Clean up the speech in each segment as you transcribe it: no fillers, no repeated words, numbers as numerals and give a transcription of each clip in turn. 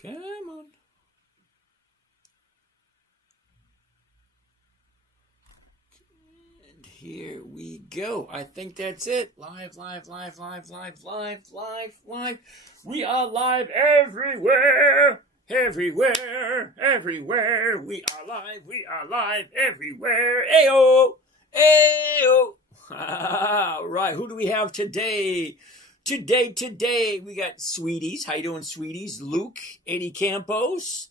Come on. And here we go. I think that's it. Live, live, live, live, live, live, live, live. We are live everywhere. Everywhere, everywhere. We are live everywhere. Ayo, ayo. All right, who do we have today? Today, we got Sweeties. How you doing, Sweeties? Luke, Eddie Campos,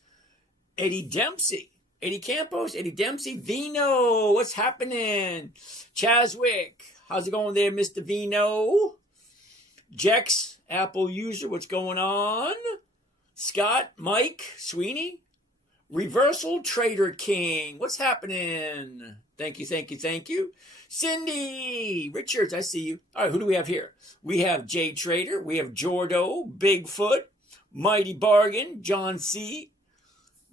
Eddie Dempsey. Eddie Campos, Eddie Dempsey, Vino, what's happening? Chaswick, how's it going there, Mr. Vino? Jex, Apple user, what's going on? Scott, Mike, Sweeney, Reversal Trader King, what's happening? Thank you. Cindy, Richards, I see you. All right, who do we have here? We have Jay Trader, we have Jordo, Bigfoot, Mighty Bargain, John C.,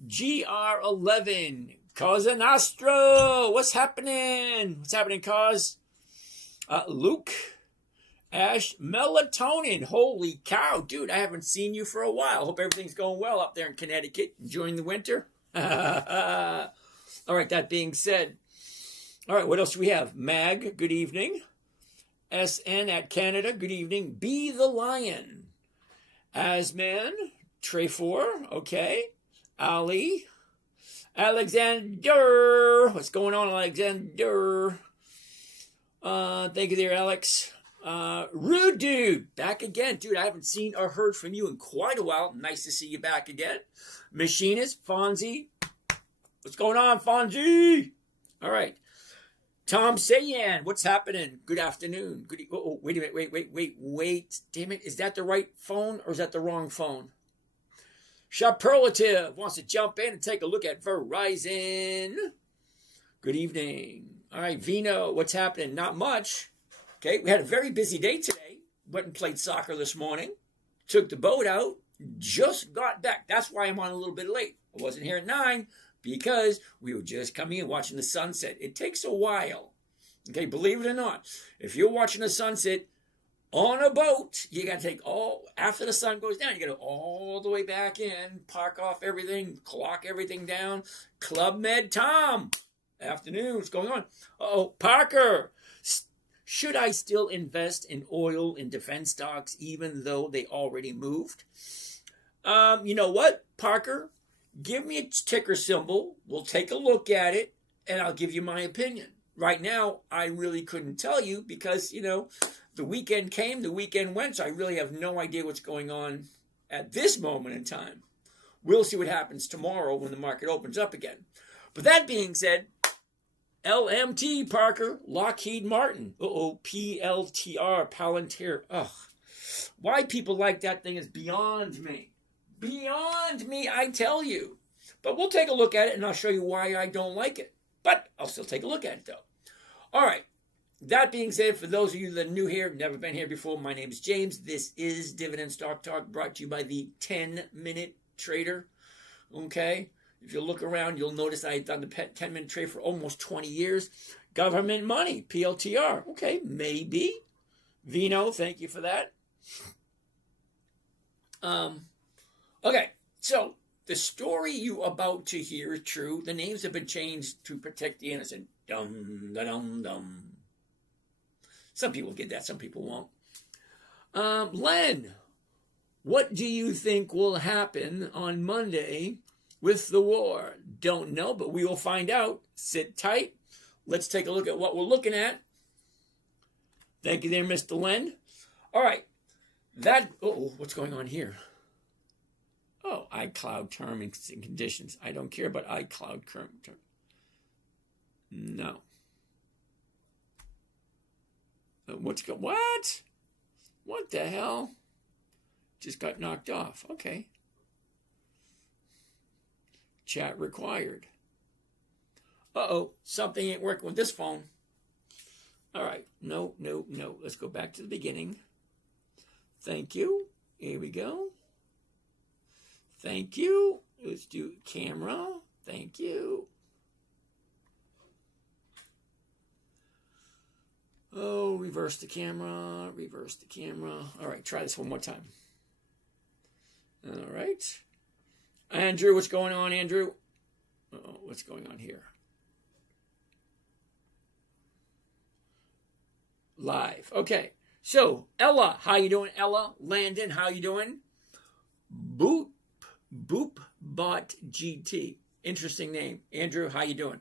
GR11, Cosa Nostro, what's happening? What's happening, Cause? Luke, Ash, Melatonin, holy cow, dude, I haven't seen you for a while. Hope everything's going well up there in Connecticut, enjoying the winter. All right, that being said, all right, what else do we have? Mag, good evening. SN at Canada, good evening. Be the Lion. Asman, Trey4, okay. Ali, Alexander, what's going on, Alexander? Thank you there, Alex. Rude Dude, back again. Dude, I haven't seen or heard from you in quite a while. Nice to see you back again. Machinist, Fonzie. What's going on, Fonzie? All right. Tom Sayan, what's happening? Good afternoon. Wait a minute. Wait. Damn it. Is that the right phone or is that the wrong phone? Superlative wants to jump in and take a look at Verizon. Good evening. All right, Vino, what's happening? Not much. Okay, we had a very busy day today. Went and played soccer this morning. Took the boat out. Just got back. That's why I'm on a little bit late. I wasn't here at 9 because we were just coming in watching the sunset. It takes a while. Okay, believe it or not. If you're watching the sunset on a boat, you got to take after the sun goes down, you got to go all the way back in, park off everything, clock everything down. Club Med Tom, afternoon, what's going on? Parker, should I still invest in oil and defense stocks even though they already moved? You know what, Parker? Give me a ticker symbol. We'll take a look at it, and I'll give you my opinion. Right now, I really couldn't tell you because, the weekend came, the weekend went, so I really have no idea what's going on at this moment in time. We'll see what happens tomorrow when the market opens up again. But that being said, LMT, Parker, Lockheed Martin, PLTR, Palantir. Ugh. Why people like that thing is beyond me. Beyond me, I tell you. But we'll take a look at it, and I'll show you why I don't like it. But I'll still take a look at it, though. All right. That being said, for those of you that are new here, never been here before, my name is James. This is Dividend Stock Talk, brought to you by the 10-Minute Trader. Okay? If you look around, you'll notice I've done the 10-minute trade for almost 20 years. Government money, PLTR. Okay, maybe. Vino, thank you for that. Okay, so the story you about to hear is true. The names have been changed to protect the innocent. Dum. Some people get that, some people won't. Len, what do you think will happen on Monday with the war? Don't know, but we will find out. Sit tight. Let's take a look at what we're looking at. Thank you there, Mr. Len. All right. What's going on here? iCloud terms and conditions. I don't care about iCloud terms. No. What? What the hell? Just got knocked off. Okay. Chat required. Something ain't working with this phone. All right. No. Let's go back to the beginning. Thank you. Here we go. Thank you. Let's do camera. Thank you. Reverse the camera. All right, try this one more time. All right. Andrew, what's going on, Andrew? Oh, what's going on here? Live. Okay. So, Ella, how you doing, Ella? Landon, how you doing? Boop Bot GT. Interesting name. Andrew, how you doing?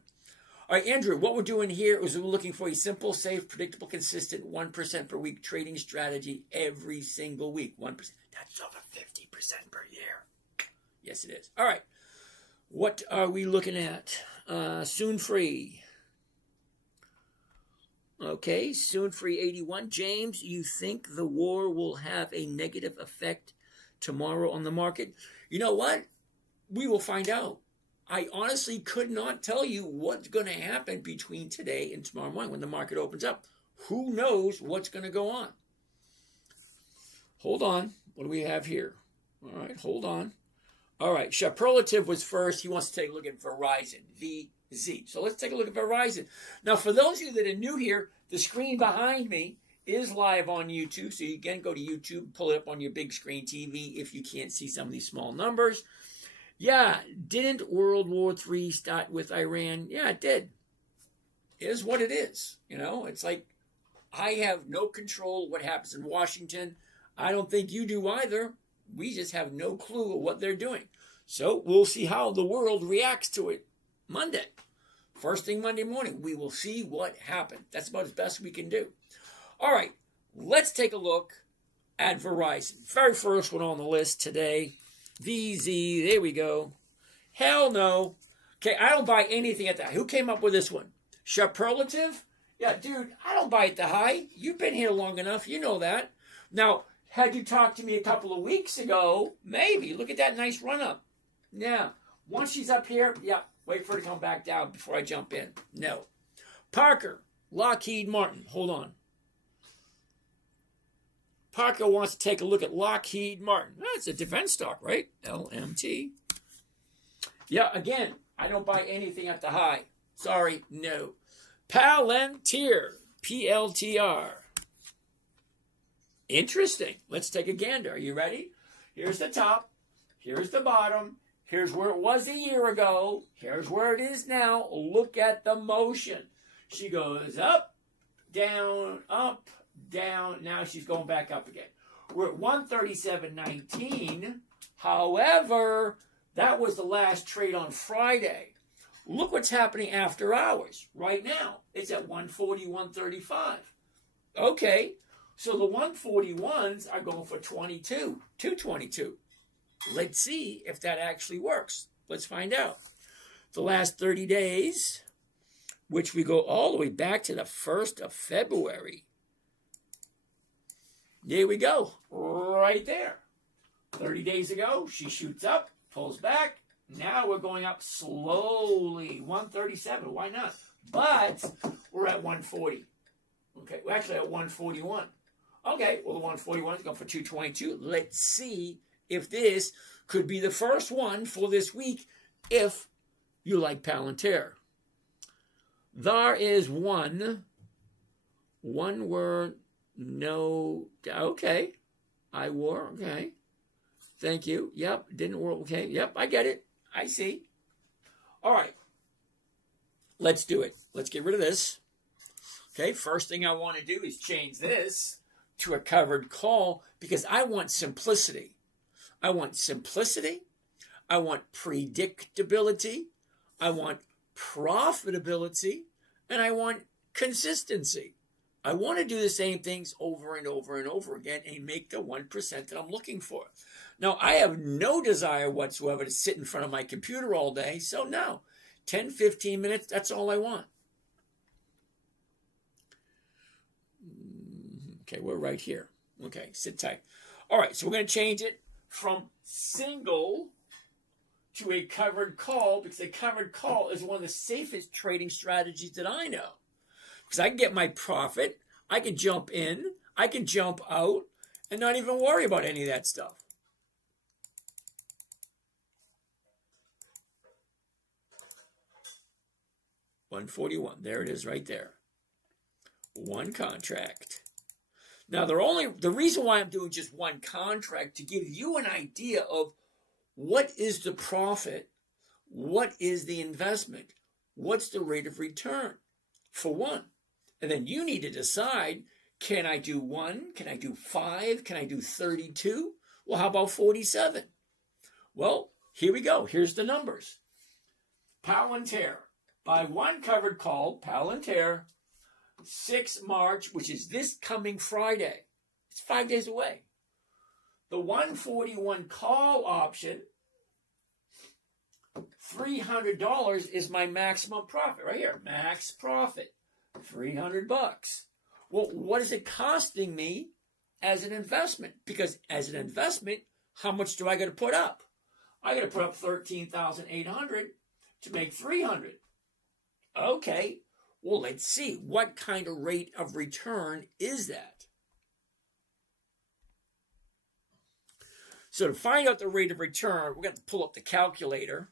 All right, Andrew, what we're doing here is we're looking for a simple, safe, predictable, consistent 1% per week trading strategy every single week. 1%. That's over 50% per year. Yes, it is. All right. What are we looking at? Soon Free. Okay, Soon Free 81. James, you think the war will have a negative effect tomorrow on the market? You know what? We will find out. I honestly could not tell you what's going to happen between today and tomorrow morning when the market opens up. Who knows what's going to go on? Hold on. What do we have here? All right, hold on. All right, Superlative was first. He wants to take a look at Verizon, VZ. So let's take a look at Verizon. Now, for those of you that are new here, the screen behind me is live on YouTube. So you can go to YouTube, pull it up on your big screen TV if you can't see some of these small numbers. Yeah, didn't World War III start with Iran? Yeah, it did. It is what it is. You know, it's like I have no control what happens in Washington. I don't think you do either. We just have no clue of what they're doing. So we'll see how the world reacts to it Monday. First thing Monday morning, we will see what happened. That's about as best we can do. All right, let's take a look at Verizon. Very first one on the list today. VZ, there we go. Hell no. Okay, I don't buy anything at that. Who came up with this one? Superlative? Yeah, dude, I don't buy at the high. You've been here long enough. You know that. Now, had you talked to me a couple of weeks ago, maybe. Look at that nice run up. Yeah. Once she's up here, yeah, wait for her to come back down before I jump in. No. Parker, Lockheed Martin. Hold on. Parker wants to take a look at Lockheed Martin. That's a defense stock, right? LMT. Yeah, again, I don't buy anything at the high. Sorry, no. Palantir, PLTR. Interesting. Let's take a gander. Are you ready? Here's the top. Here's the bottom. Here's where it was a year ago. Here's where it is now. Look at the motion. She goes up, down, up, down. Now she's going back up again. We're at 137.19. However, that was the last trade on Friday. Look what's happening after hours. Right now, it's at 140, 135. Okay, so the 141s are going for 22, 222. Let's see if that actually works. Let's find out. The last 30 days, which we go all the way back to the 1st of February. There we go, right there. 30 days ago, she shoots up, pulls back. Now we're going up slowly, 137. Why not? But we're at 140. Okay, we're actually at 141. Okay, well, the 141 is going for 222. Let's see if this could be the first one for this week if you like Palantir. There is one word, no, okay. I wore, okay. Thank you. Yep, didn't work, okay. Yep, I get it. I see. All right. Let's do it. Let's get rid of this. Okay, first thing I want to do is change this to a covered call because I want simplicity. I want simplicity. I want predictability. I want profitability. And I want consistency. I want to do the same things over and over and over again and make the 1% that I'm looking for. Now, I have no desire whatsoever to sit in front of my computer all day. So no, 10, 15 minutes, that's all I want. Okay, we're right here. Okay, sit tight. All right, so we're going to change it from single to a covered call because a covered call is one of the safest trading strategies that I know. Because I can get my profit, I can jump in, I can jump out, and not even worry about any of that stuff. $141, there it is right there. One contract. Now, the reason why I'm doing just one contract to give you an idea of What is the profit? What is the investment? What's the rate of return for one? And then you need to decide, can I do 1? Can I do 5? Can I do 32? Well, how about 47? Well, here we go. Here's the numbers. Palantir. Buy one covered call, Palantir, 6 March, which is this coming Friday. It's 5 days away. The 141 call option, $300 is my maximum profit right here. Max profit, $300. Well, what is it costing me as an investment? Because as an investment, how much do I got to put up? I got to put up $13,800 to make $300. Okay, well, let's see. What kind of rate of return is that? So to find out the rate of return, we're going to pull up the calculator.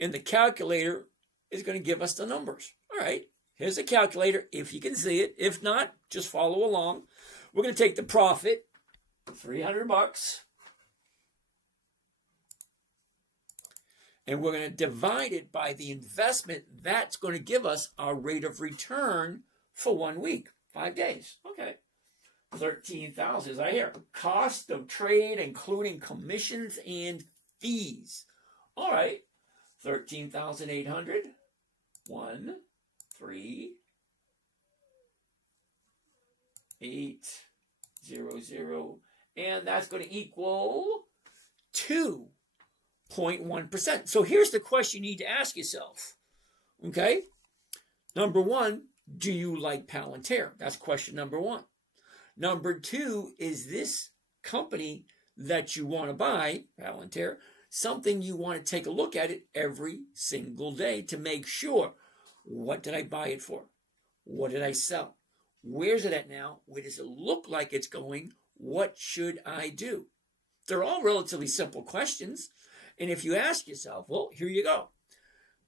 And the calculator is going to give us the numbers. All right, here's the calculator, if you can see it. If not, just follow along. We're going to take the profit, $300, and we're going to divide it by the investment. That's going to give us our rate of return for 1 week, 5 days. Okay, 13,000 is right here. Cost of trade, including commissions and fees. All right, 13,800. 1, 3, 8, 0, 0, and that's going to equal 2.1%. So here's the question you need to ask yourself. Okay, number one, do you like Palantir? That's question number one. Number two, is this company that you want to buy, Palantir, something you want to take a look at it every single day to make sure, what did I buy it for? What did I sell? Where's it at now? Where does it look like it's going? What should I do? They're all relatively simple questions. And if you ask yourself, well, here you go.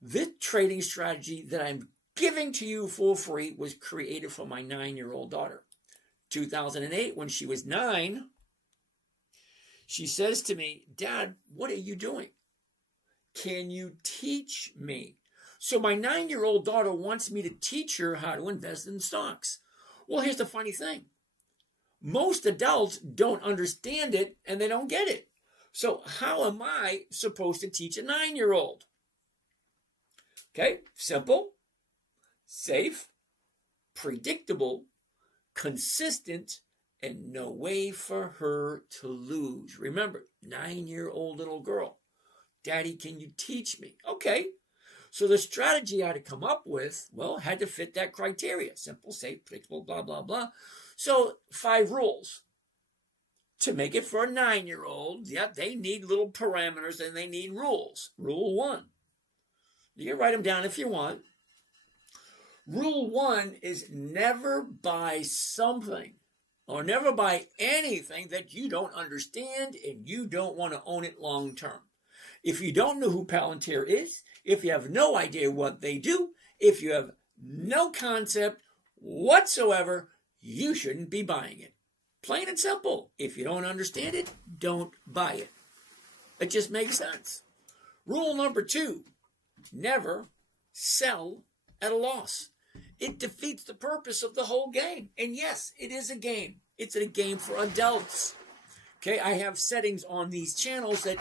This trading strategy that I'm giving to you for free was created for my 9-year-old daughter. 2008, when she was 9, she says to me, Dad, what are you doing? Can you teach me? So my 9-year-old daughter wants me to teach her how to invest in stocks. Well, here's the funny thing. Most adults don't understand it and they don't get it. So how am I supposed to teach a 9-year-old? Okay, simple, safe, predictable, consistent, and no way for her to lose. Remember, 9-year-old little girl. Daddy, can you teach me? Okay. So the strategy I had to come up with, well, had to fit that criteria. Simple, safe, predictable, blah, blah, blah. So 5 rules to make it for a 9-year-old. Yeah, they need little parameters and they need rules. Rule 1. You can write them down if you want. Rule 1 is never buy something or never buy anything that you don't understand and you don't want to own it long term. If you don't know who Palantir is, if you have no idea what they do, if you have no concept whatsoever, you shouldn't be buying it. Plain and simple. If you don't understand it, don't buy it. It just makes sense. Rule number 2, never sell at a loss. It defeats the purpose of the whole game. And yes, it is a game. It's a game for adults. Okay, I have settings on these channels that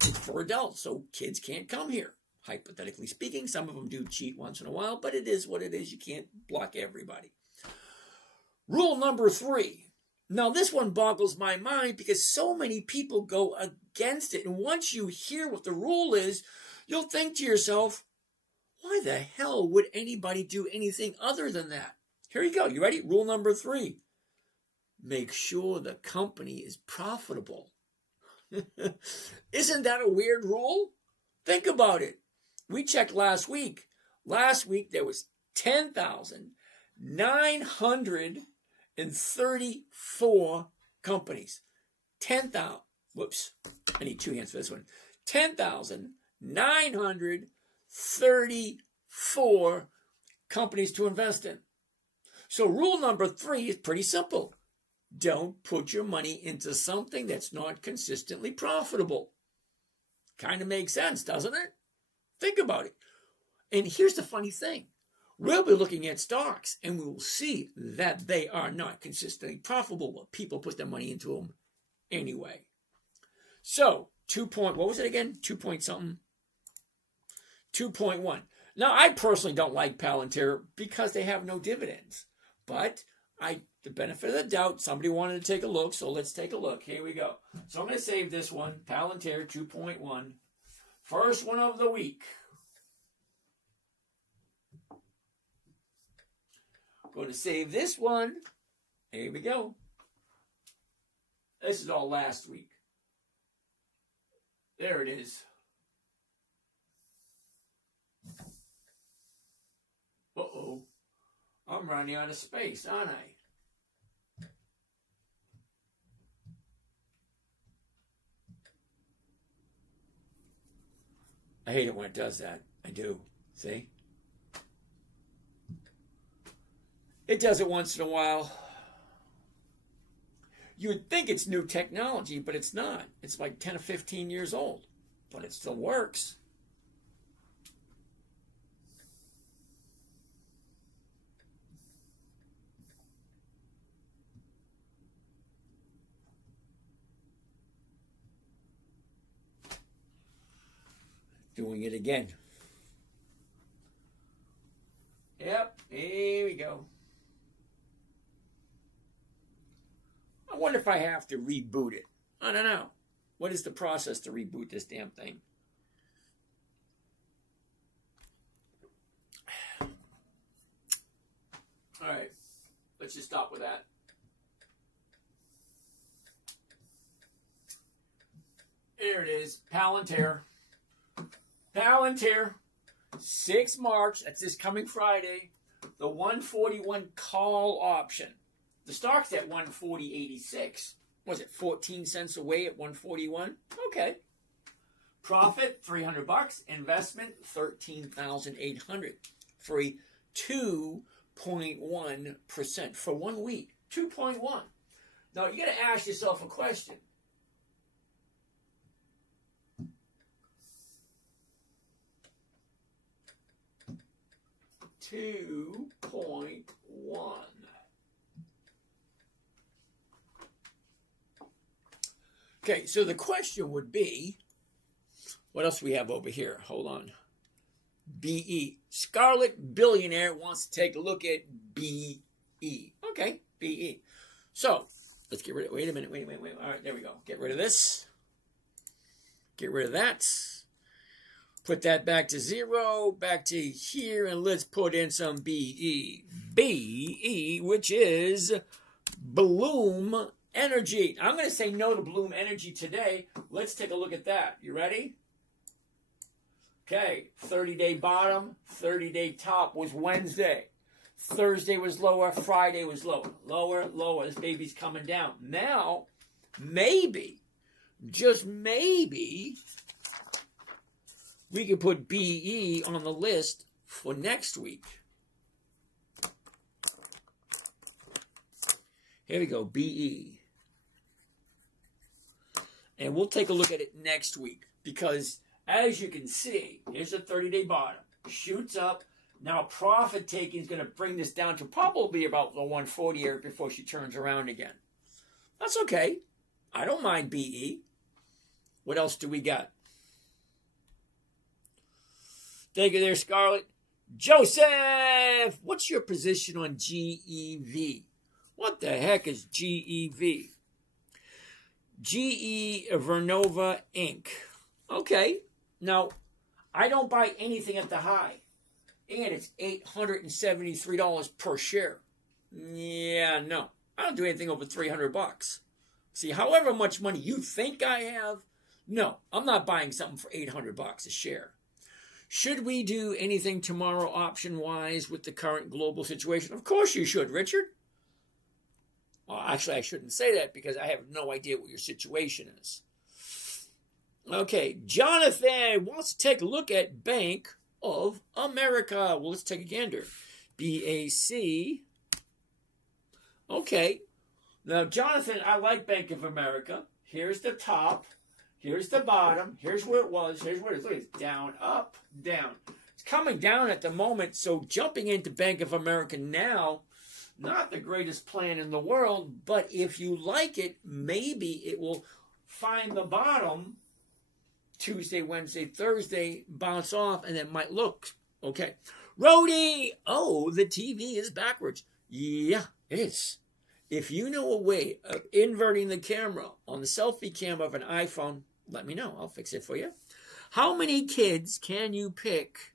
it's for adults, so kids can't come here. Hypothetically speaking, some of them do cheat once in a while, but it is what it is. You can't block everybody. Rule number 3. Now, this one boggles my mind because so many people go against it. And once you hear what the rule is, you'll think to yourself, why the hell would anybody do anything other than that? Here you go. You ready? Rule number 3. Make sure the company is profitable. Isn't that a weird rule? Think about it. We checked last week. Last week there was 10,934 companies. 10,000. Whoops. I need 2 hands for this one. 10,934 companies to invest in. So rule number 3 is pretty simple. Don't put your money into something that's not consistently profitable. Kind of makes sense, doesn't it? Think about it. And here's the funny thing. We'll be looking at stocks and we will see that they are not consistently profitable, but people put their money into them anyway. So, what was it again? 2 point something? 2.1. Now, I personally don't like Palantir because they have no dividends. But the benefit of the doubt, somebody wanted to take a look, so let's take a look. Here we go. So I'm going to save this one, Palantir 2.1. First one of the week. Going to save this one. Here we go. This is all last week. There it is. Uh-oh. I'm running out of space, aren't I? I hate it when it does that. I do. See? It does it once in a while. You would think it's new technology, but it's not. It's like 10 or 15 years old, but it still works. Doing it again. Yep, here we go. I wonder if I have to reboot it. I don't know. What is the process to reboot this damn thing? All right, let's just stop with that. Here it is, Palantir. Palantir, 6 March, that's this coming Friday, the 141 call option. The stock's at 140.86. Was it 14 cents away at 141? Okay. Profit, $300. Investment, $13,800 for a 2.1% for 1 week. 2.1. Now, you got to ask yourself a question. $2.1. Okay, so the question would be, what else do we have over here? Hold on. BE. Scarlet Billionaire wants to take a look at BE. Okay, BE. So, let's get rid of, wait a minute. All right, there we go. Get rid of this. Get rid of that. Put that back to 0, back to here, and let's put in some BE. BE, which is Bloom Energy. I'm going to say no to Bloom Energy today. Let's take a look at that. You ready? Okay, 30-day bottom, 30-day top was Wednesday. Thursday was lower, Friday was lower. Lower, lower. This baby's coming down. Now, maybe, just maybe, we could put BE on the list for next week. Here we go, BE. And we'll take a look at it next week because, as you can see, here's a 30-day bottom. Shoots up. Now, profit taking is going to bring this down to probably about the 140 area before she turns around again. That's okay. I don't mind BE. What else do we got? Thank you there, Scarlett. Joseph, what's your position on GEV? What the heck is GEV? GE Vernova Inc. Okay. Now, I don't buy anything at the high. And it's $873 per share. Yeah, no. I don't do anything over $300. See, however much money you think I have, no, I'm not buying something for $800 a share. Should we do anything tomorrow option-wise with the current global situation? Of course you should, Richard. Well, actually, I shouldn't say that because I have no idea what your situation is. Okay, Jonathan wants to take a look at Bank of America. Well, let's take a gander. BAC. Okay. Now, Jonathan, I like Bank of America. Here's the top. Here's the bottom. Here's where it was. Here's where it is. Look, it's down, up, down. It's coming down at the moment, so jumping into Bank of America now, not the greatest plan in the world, but if you like it, maybe it will find the bottom Tuesday, Wednesday, Thursday, bounce off, and it might look okay. Rhodey! Oh, the TV is backwards. Yeah, it is. If you know a way of inverting the camera on the selfie camera of an iPhone, let me know. I'll fix it for you. How many kids can you pick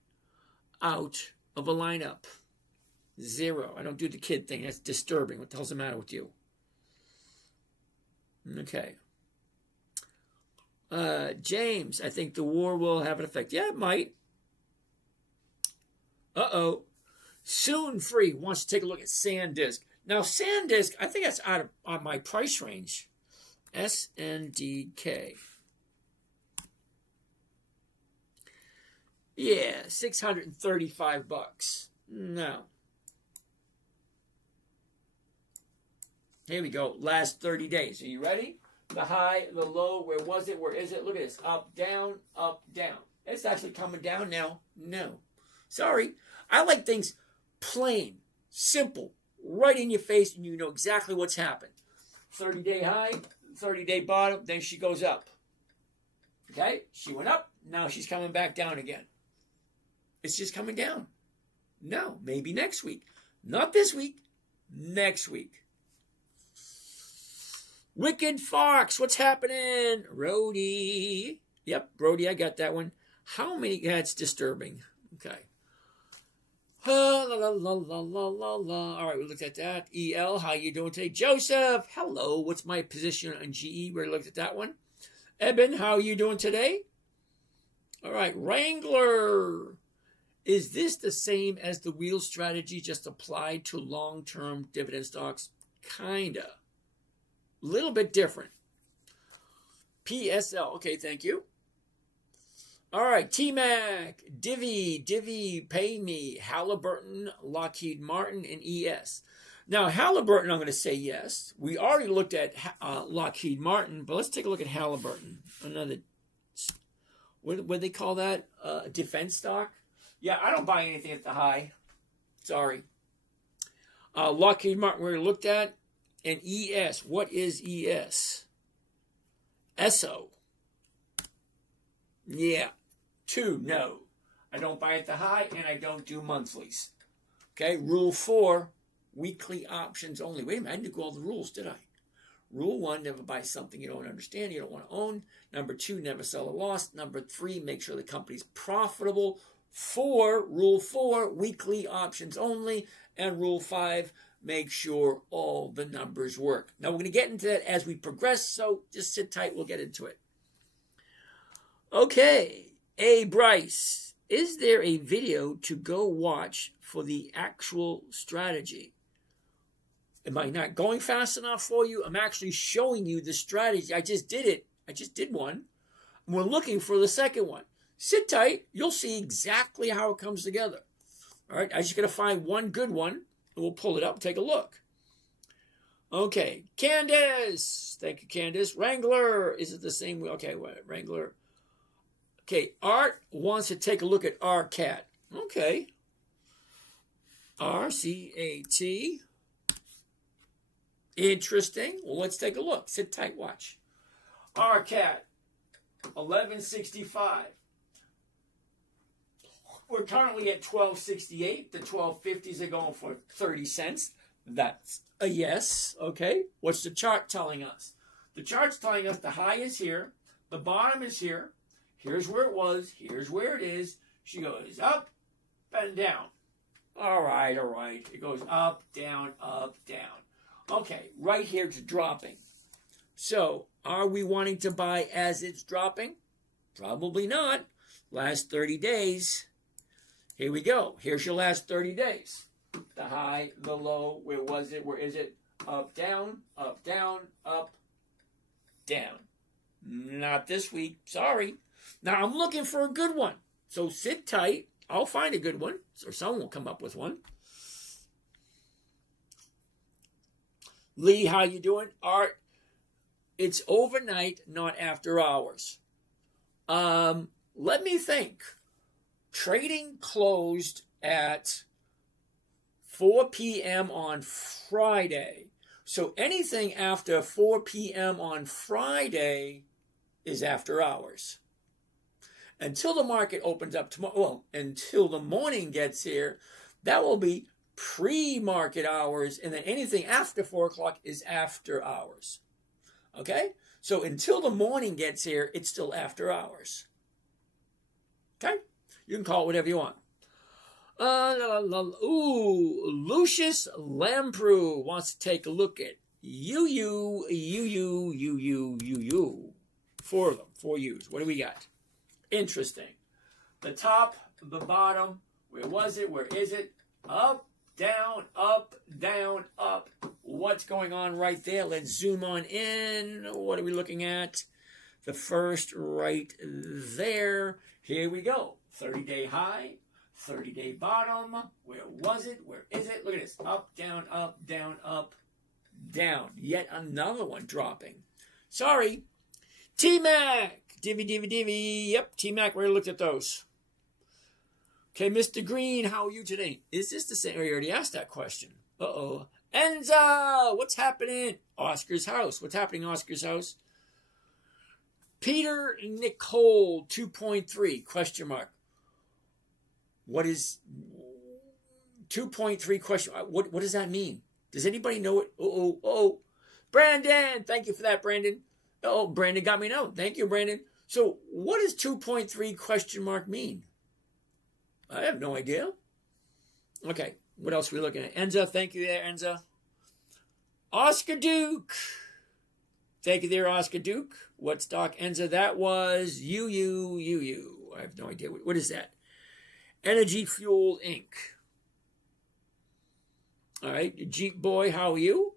out of a lineup? 0. I don't do the kid thing. That's disturbing. What the hell's the matter with you? Okay. James, I think the war will have an effect. Yeah, it might. Uh-oh. Soon Free wants to take a look at SanDisk. Now, SanDisk, I think that's out of my price range. SNDK. Yeah, $635. No. Here we go. Last 30 days. Are you ready? The high, the low, where was it? Where is it? Look at this. Up, down, up, down. It's actually coming down now. No. Sorry. I like things plain, simple, right in your face, and you know exactly what's happened. 30-day high, 30-day bottom, then she goes up. Okay? She went up. Now she's coming back down again. It's just coming down. No. Maybe next week. Not this week. Next week. Wicked Fox, what's happening? Rhodey. Yep, Brody, I got that one. How many? That's disturbing. Okay. La, la, la, la, la, la, la. All right, we looked at that. EL, how you doing today? Joseph, hello. What's my position on GE? We looked at that one. Eben, how are you doing today? All right, Wrangler. Is this the same as the wheel strategy just applied to long-term dividend stocks? Kinda. Little bit different. PSL. Okay, thank you. All right, T-Mac, Divvy, Pay Me, Halliburton, Lockheed Martin, and ES. Now, Halliburton, I'm going to say yes. We already looked at Lockheed Martin, but let's take a look at Halliburton. Another, what do they call that? Defense stock? Yeah, I don't buy anything at the high. Sorry. Lockheed Martin, we looked at. And ES, what is ES? ESO. Yeah. 2, no. I don't buy at the high, and I don't do monthlies. Okay, Rule 4, weekly options only. Wait a minute, I didn't do all the rules, did I? Rule 1, never buy something you don't understand, you don't want to own. Number 2, never sell a loss. Number 3, make sure the company's profitable. 4, Rule 4, weekly options only. And Rule 5, make sure all the numbers work. Now, we're going to get into that as we progress, so just sit tight. We'll get into it. Okay. A. Bryce, is there a video to go watch for the actual strategy? Am I not going fast enough for you? I'm actually showing you the strategy. I just did it. I just did one. We're looking for the second one. Sit tight. You'll see exactly how it comes together. All right. I just got to find one good one. We'll pull it up and take a look. Okay. Candace. Thank you, Candace. Wrangler. Is it the same? Okay, Wrangler. Okay. Art wants to take a look at RCAT. Okay. RCAT. Interesting. Well, let's take a look. Sit tight. Watch. RCAT. 1165. We're currently at 1268. The 1250s are going for 30 cents. That's a yes. Okay. What's the chart telling us? The chart's telling us the high is here. The bottom is here. Here's where it was. Here's where it is. She goes up and down. All right. It goes up, down, up, down. Okay. Right here it's dropping. So are we wanting to buy as it's dropping? Probably not. Last 30 days. Here we go. Here's your last 30 days. The high, the low, where was it? Where is it? Up, down, up, down, up, down. Not this week. Sorry. Now, I'm looking for a good one. So sit tight. I'll find a good one. Or someone will come up with one. Lee, how you doing? Art, It's overnight, not after hours. Let me think. Trading closed at 4 p.m. on Friday. So anything after 4 p.m. on Friday is after hours. Until the market opens up tomorrow, well, until the morning gets here, that will be pre-market hours, and then anything after 4 o'clock is after hours. Okay? So until the morning gets here, it's still after hours. Okay? You can call it whatever you want. Lucius Lamprou wants to take a look at you. 4 of them, 4 U's. What do we got? Interesting. The top, the bottom, where was it? Where is it? Up, down, up, down, up. What's going on right there? Let's zoom on in. What are we looking at? The first right there. Here we go. 30-day high, 30-day bottom. Where was it? Where is it? Look at this. Up, down, up, down, up, down. Yet another one dropping. Sorry. T-Mac. Divvy. Yep, T-Mac, we already looked at those. Okay, Mr. Green, how are you today? Is this the same? We already asked that question. Uh-oh. Enza, what's happening? Oscar's house. What's happening, Oscar's house? Peter Nicole, 2.3, question mark. What is 2.3 question? What does that mean? Does anybody know it? Oh. Brandon, thank you for that, Brandon. Oh, Brandon got me now. Thank you, Brandon. So what does 2.3 question mark mean? I have no idea. Okay, what else are we looking at? Enza, thank you there, Enza. Oscar Duke. Thank you there, Oscar Duke. What stock, Enza? That was UU. I have no idea. What is that? Energy Fuel Inc. All right, Jeep Boy, how are you?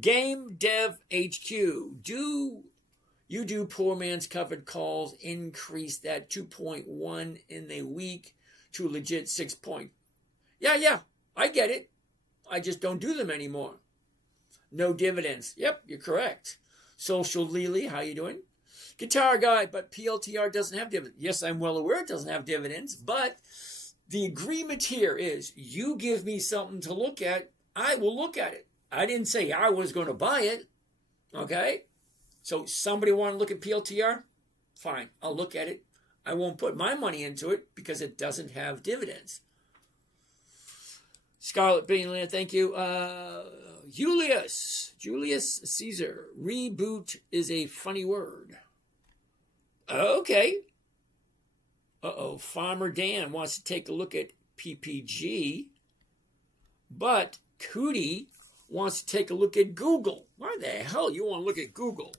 Game Dev HQ. Do poor man's covered calls increase that 2.1 in a week to legit 6 point? Yeah, I get it. I just don't do them anymore. No dividends. Yep, you're correct. Social Lily, how you doing? Guitar Guy, but PLTR doesn't have dividends. Yes, I'm well aware it doesn't have dividends, but the agreement here is you give me something to look at, I will look at it. I didn't say I was going to buy it. Okay? So somebody want to look at PLTR? Fine, I'll look at it. I won't put my money into it because it doesn't have dividends. Scarlet Bainland, thank you. Julius Caesar, reboot is a funny word. Okay. Farmer Dan wants to take a look at PPG, but Cootie wants to take a look at Google. Why the hell you want to look at Google?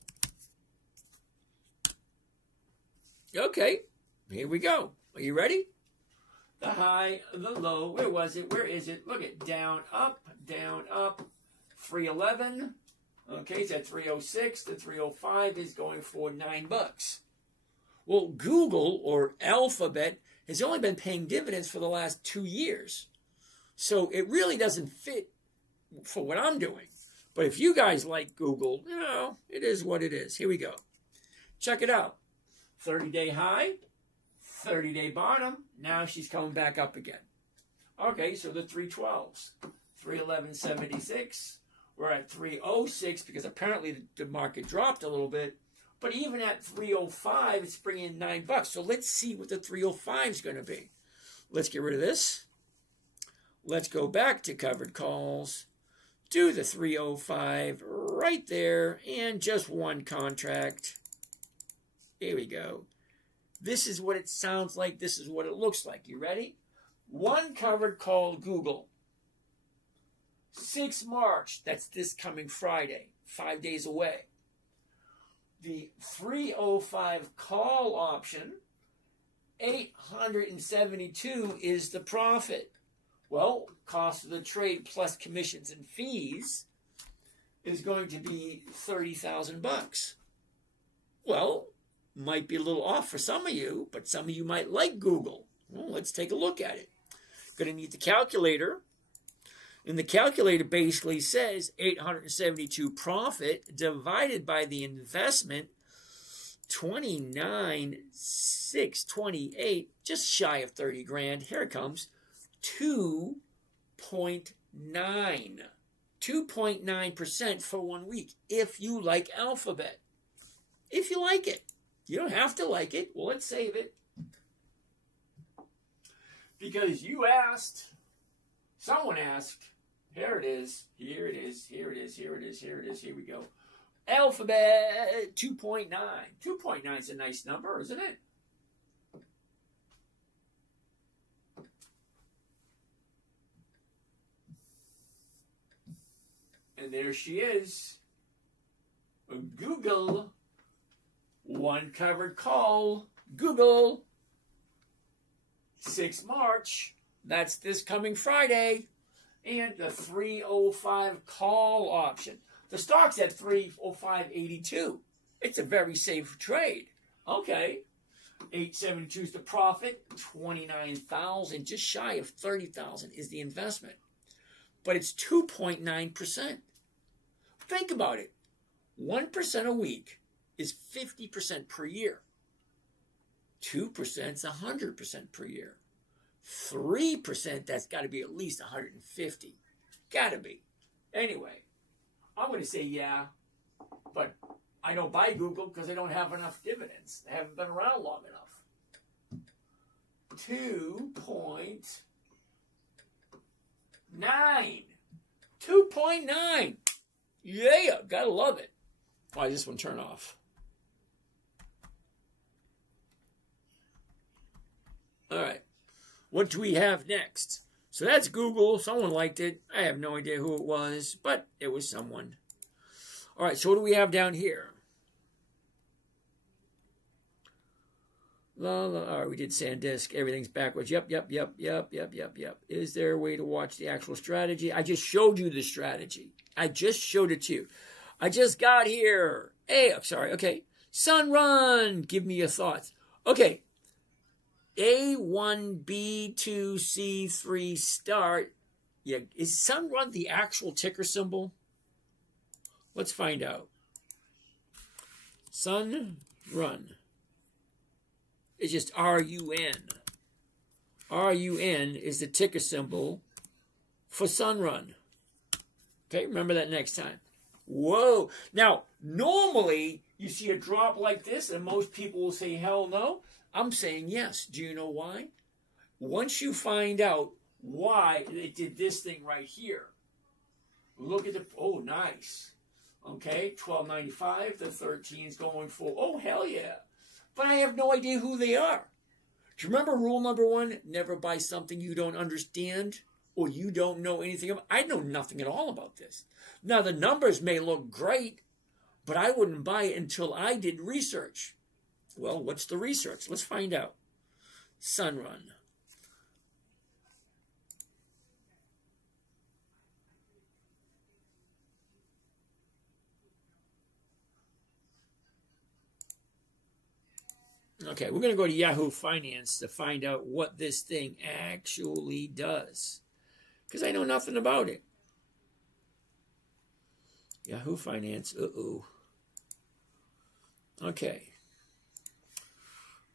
Okay, here we go. Are you ready? The high, the low, where was it? Where is it? Look at down, up, 311. Okay, it's at 306. The 305 is going for $9. Well, Google or Alphabet has only been paying dividends for the last 2 years. So it really doesn't fit for what I'm doing. But if you guys like Google, it is what it is. Here we go. Check it out. 30-day high, 30-day bottom. Now she's coming back up again. Okay, so the 312s. 311.76. We're at 306 because apparently the market dropped a little bit. But even at 305, it's bringing in $9. So let's see what the 305 is going to be. Let's get rid of this. Let's go back to covered calls. Do the 305 right there. And just one contract. Here we go. This is what it sounds like. This is what it looks like. You ready? One covered call Google. 6 March. That's this coming Friday. 5 days away. The 305 call option, 872 is the profit. Well, cost of the trade plus commissions and fees is going to be $30,000. Well, might be a little off for some of you, but some of you might like Google. Well, let's take a look at it. Going to need the calculator. And the calculator basically says 872 profit divided by the investment, 29,628, just shy of 30 grand. Here it comes, 2.9. 2.9% for 1 week if you like Alphabet. If you like it. You don't have to like it. Well, let's save it. Because you asked, someone asked, here it is, here it is, here it is, here it is, here it is, here we go. Alphabet 2.9. 2.9 is a nice number, isn't it? And there she is. Google. One covered call. Google. 6 March. That's this coming Friday. And the 305 call option. The stock's at 305.82. It's a very safe trade. Okay. 872 is the profit. 29,000, just shy of 30,000 is the investment. But it's 2.9%. Think about it. 1% a week is 50% per year. 2% is 100% per year. 3%, that's got to be at least 150. Got to be. Anyway, I'm going to say yeah, but I don't buy Google because they don't have enough dividends. They haven't been around long enough. 2.9. 2.9. Yeah, gotta love it. Why does this one turn off? All right. What do we have next? So that's Google. Someone liked it. I have no idea who it was, but it was someone. All right, so what do we have down here? All right, we did SanDisk. Everything's backwards. Yep. Is there a way to watch the actual strategy? I just showed you the strategy. I just showed it to you. I just got here. Hey, I'm sorry. Okay. Sunrun. Give me your thoughts. Okay. A1, B2, C3, start. Yeah. Is Sunrun the actual ticker symbol? Let's find out. Sunrun. It's just RUN. RUN is the ticker symbol for Sunrun. Okay, remember that next time. Whoa. Now, normally you see a drop like this and most people will say, hell no. I'm saying yes. Do you know why? Once you find out why it did this thing right here, look at the, oh, nice. Okay, 12.95, the 13 is going for, oh, hell yeah. But I have no idea who they are. Do you remember rule number 1? Never buy something you don't understand or you don't know anything about. I know nothing at all about this. Now, the numbers may look great, but I wouldn't buy it until I did research. Well, what's the research? Let's find out. Sunrun. Okay, we're going to go to Yahoo Finance to find out what this thing actually does. Because I know nothing about it. Yahoo Finance, Okay.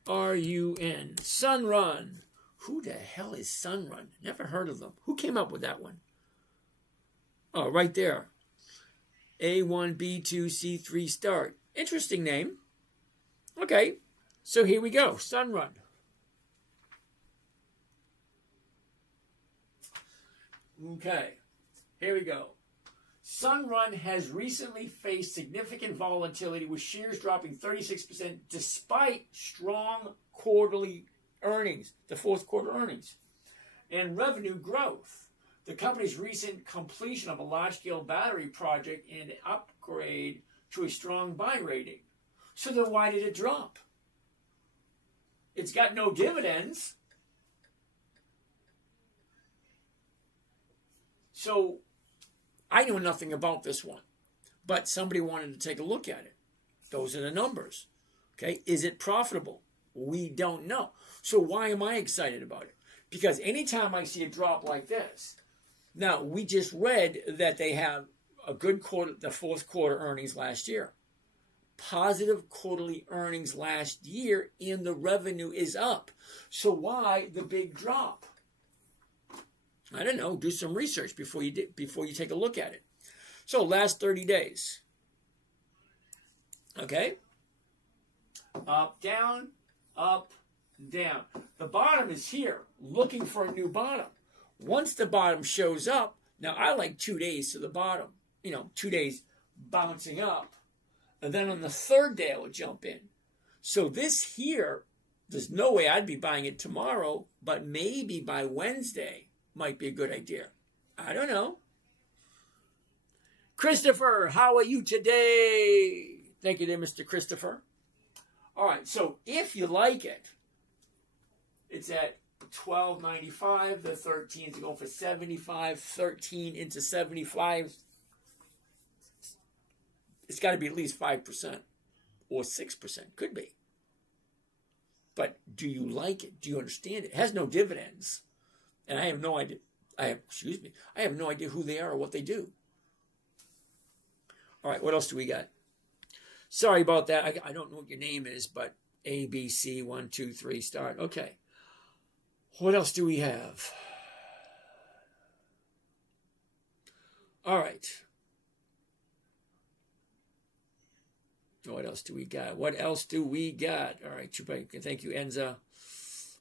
RUN, Sunrun. Who the hell is Sunrun? Never heard of them. Who came up with that one? Oh, right there. A1, B2, C3, start. Interesting name. Okay. So here we go, Sunrun. Okay, here we go. Sunrun has recently faced significant volatility with shares dropping 36% despite strong quarterly earnings, the fourth quarter earnings, and revenue growth. The company's recent completion of a large-scale battery project and upgrade to a strong buy rating. So then why did it drop? It's got no dividends. So I know nothing about this one, but somebody wanted to take a look at it. Those are the numbers. Okay, is it profitable? We don't know. So why am I excited about it? Because anytime I see a drop like this, Now, we just read that they have a good quarter, the fourth quarter earnings last year. Positive quarterly earnings last year, and the revenue is up. So why the big drop? I don't know. Do some research before you take a look at it. So last 30 days. Okay. Up, down, up, down. The bottom is here, looking for a new bottom. Once the bottom shows up, now I like 2 days to the bottom. 2 days bouncing up. And then on the third day, I would jump in. So this here, there's no way I'd be buying it tomorrow, but maybe by Wednesday might be a good idea. I don't know. Christopher, how are you today? Thank you there, Mr. Christopher. All right, so if you like it, it's at $12.95. The 13s are going for 75. 13 into 75. It's got to be at least 5% or 6%. Could be. But do you like it? Do you understand it? It has no dividends. And I have no idea. I have no idea who they are or what they do. All right, what else do we got? Sorry about that. I don't know what your name is, but ABC 1, 2, 3 start. Okay. What else do we have? All right. What else do we got? All right, thank you, Enza.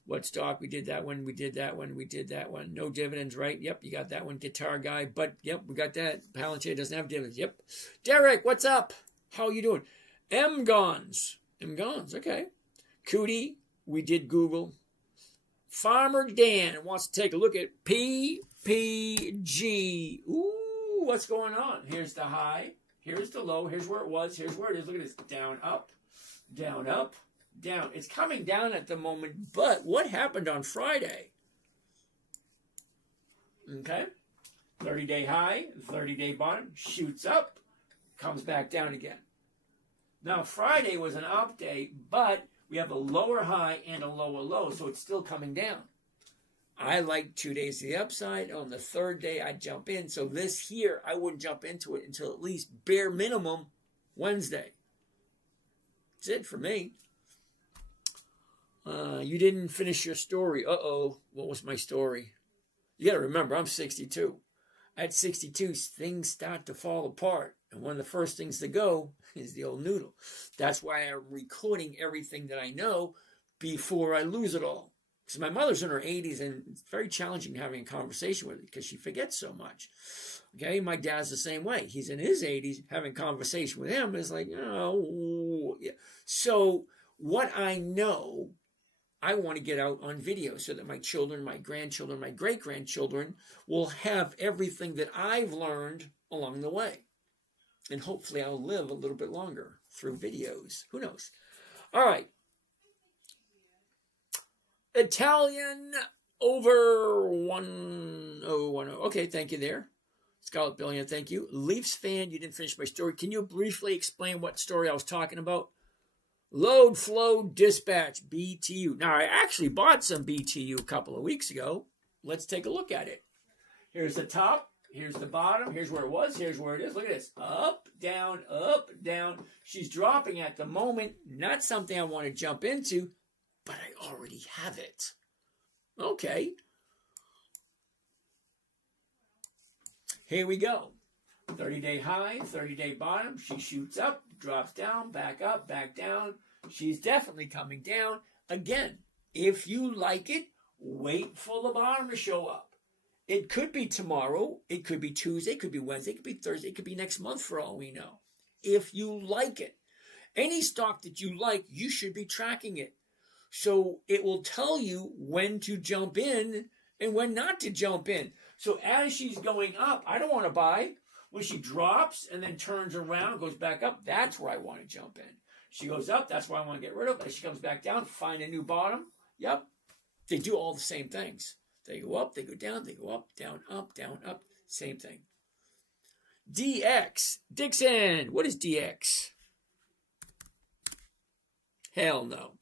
What stock? We did that one. We did that one. No dividends, right? Yep, you got that one. Guitar guy. But, yep, we got that. Palantir doesn't have dividends. Yep. Derek, what's up? How are you doing? M-Gons, okay. Cootie, we did Google. Farmer Dan wants to take a look at PPG. Ooh, what's going on? Here's the high. Here's the low. Here's where it was. Here's where it is. Look at this. Down, up, down, up, down. It's coming down at the moment, but what happened on Friday? Okay. 30-day high, 30-day bottom, shoots up, comes back down again. Now, Friday was an up day, but we have a lower high and a lower low, so it's still coming down. I like 2 days to the upside. On the third day, I jump in. So this here, I wouldn't jump into it until at least bare minimum Wednesday. That's it for me. You didn't finish your story. Uh-oh. What was my story? You got to remember, I'm 62. At 62, things start to fall apart. And one of the first things to go is the old noodle. That's why I'm recording everything that I know before I lose it all. Because my mother's in her 80s, and it's very challenging having a conversation with her because she forgets so much. Okay, my dad's the same way. He's in his 80s. Having a conversation with him is like, yeah. So what I know, I want to get out on video so that my children, my grandchildren, my great-grandchildren will have everything that I've learned along the way. And hopefully I'll live a little bit longer through videos. Who knows? All right. Italian over 1010. Okay, thank you there. Scarlet Billion, thank you. Leafs fan, you didn't finish my story. Can you briefly explain what story I was talking about? Load flow dispatch, BTU. Now, I actually bought some BTU a couple of weeks ago. Let's take a look at it. Here's the top. Here's the bottom. Here's where it was. Here's where it is. Look at this. Up, down, up, down. She's dropping at the moment. Not something I want to jump into, but I already have it. Okay. Here we go. 30-day high, 30-day bottom. She shoots up, drops down, back up, back down. She's definitely coming down. Again, if you like it, wait for the bottom to show up. It could be tomorrow. It could be Tuesday. It could be Wednesday. It could be Thursday. It could be next month for all we know. If you like it. Any stock that you like, you should be tracking it. So it will tell you when to jump in and when not to jump in. So as she's going up, I don't want to buy. When she drops and then turns around, goes back up, that's where I want to jump in. She goes up, that's where I want to get rid of. As she comes back down, find a new bottom. Yep. They do all the same things. They go up, they go down, they go up, down, up. Same thing. DX. Dixon. What is DX? Hell no.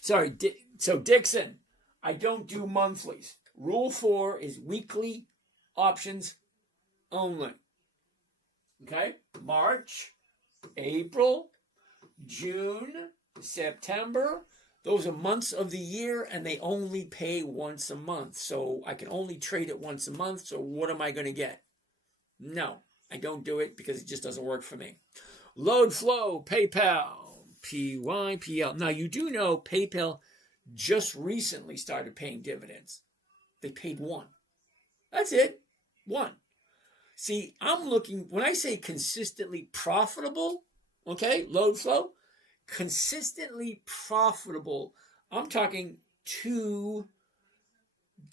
Sorry. So Dixon, I don't do monthlies. Rule 4 is weekly options only. Okay? March, April, June, September. Those are months of the year, and they only pay once a month. So I can only trade it once a month. So what am I going to get? No, I don't do it because it just doesn't work for me. Load flow, PayPal, PYPL. Now, you do know PayPal just recently started paying dividends. They paid one. That's it. One. See, I'm looking, when I say consistently profitable, okay, load flow, consistently profitable, I'm talking 2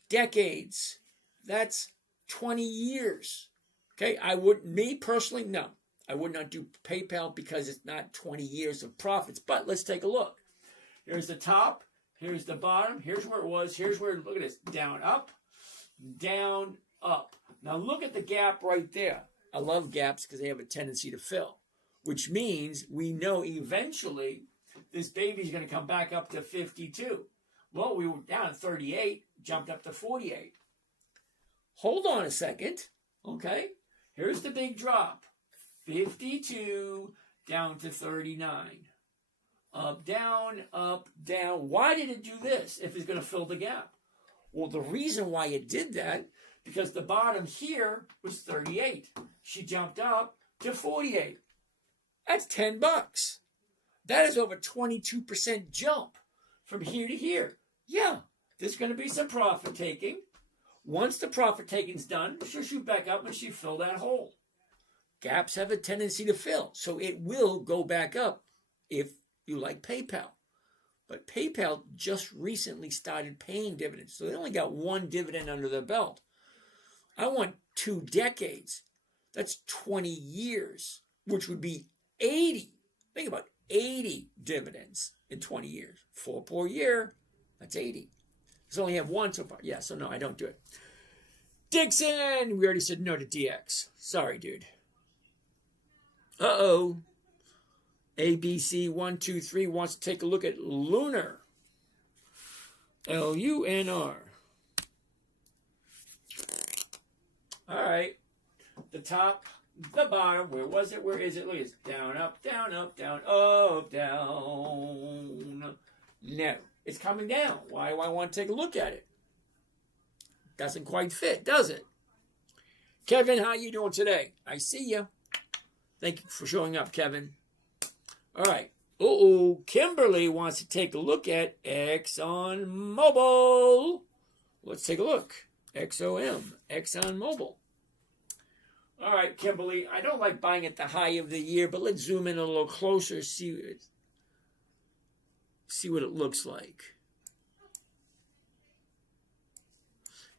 decades. That's 20 years. Okay, me personally, no. I would not do PayPal because it's not 20 years of profits. But let's take a look. Here's the top. Here's the bottom. Here's where it was. Here's where, look at this. Down, up. Down, up. Now look at the gap right there. I love gaps because they have a tendency to fill. Which means we know eventually this baby's going to come back up to 52. Well, we were down at 38, jumped up to 48. Hold on a second. Okay. Here's the big drop. 52 down to 39. Up, down, up, down. Why did it do this if it's going to fill the gap? Well, the reason why it did that, because the bottom here was 38. She jumped up to 48. That's $10. That is over 22% jump from here to here. Yeah, there's going to be some profit taking. Once the profit taking's done, she'll shoot back up and she'll fill that hole. Gaps have a tendency to fill, so it will go back up if you like PayPal. But PayPal just recently started paying dividends, so they only got 1 dividend under their belt. I want 2 decades. That's 20 years, which would be 80. Think about 80 dividends in 20 years. 4 per year, that's 80. Because only have 1 so far. Yeah, so no, I don't do it. Dixon! We already said no to DX. Sorry, dude. Uh-oh. ABC123 wants to take a look at Lunar. LUNR. All right. The top, the bottom. Where was it? Where is it? Look, it's down, up, down, up, down, up, down. No. It's coming down. Why do I want to take a look at it? Doesn't quite fit, does it? Kevin, how you doing today? I see you. Thank you for showing up, Kevin. All right. Kimberly wants to take a look at ExxonMobil. Let's take a look. XOM, ExxonMobil. All right, Kimberly. I don't like buying at the high of the year, but let's zoom in a little closer, see what it looks like.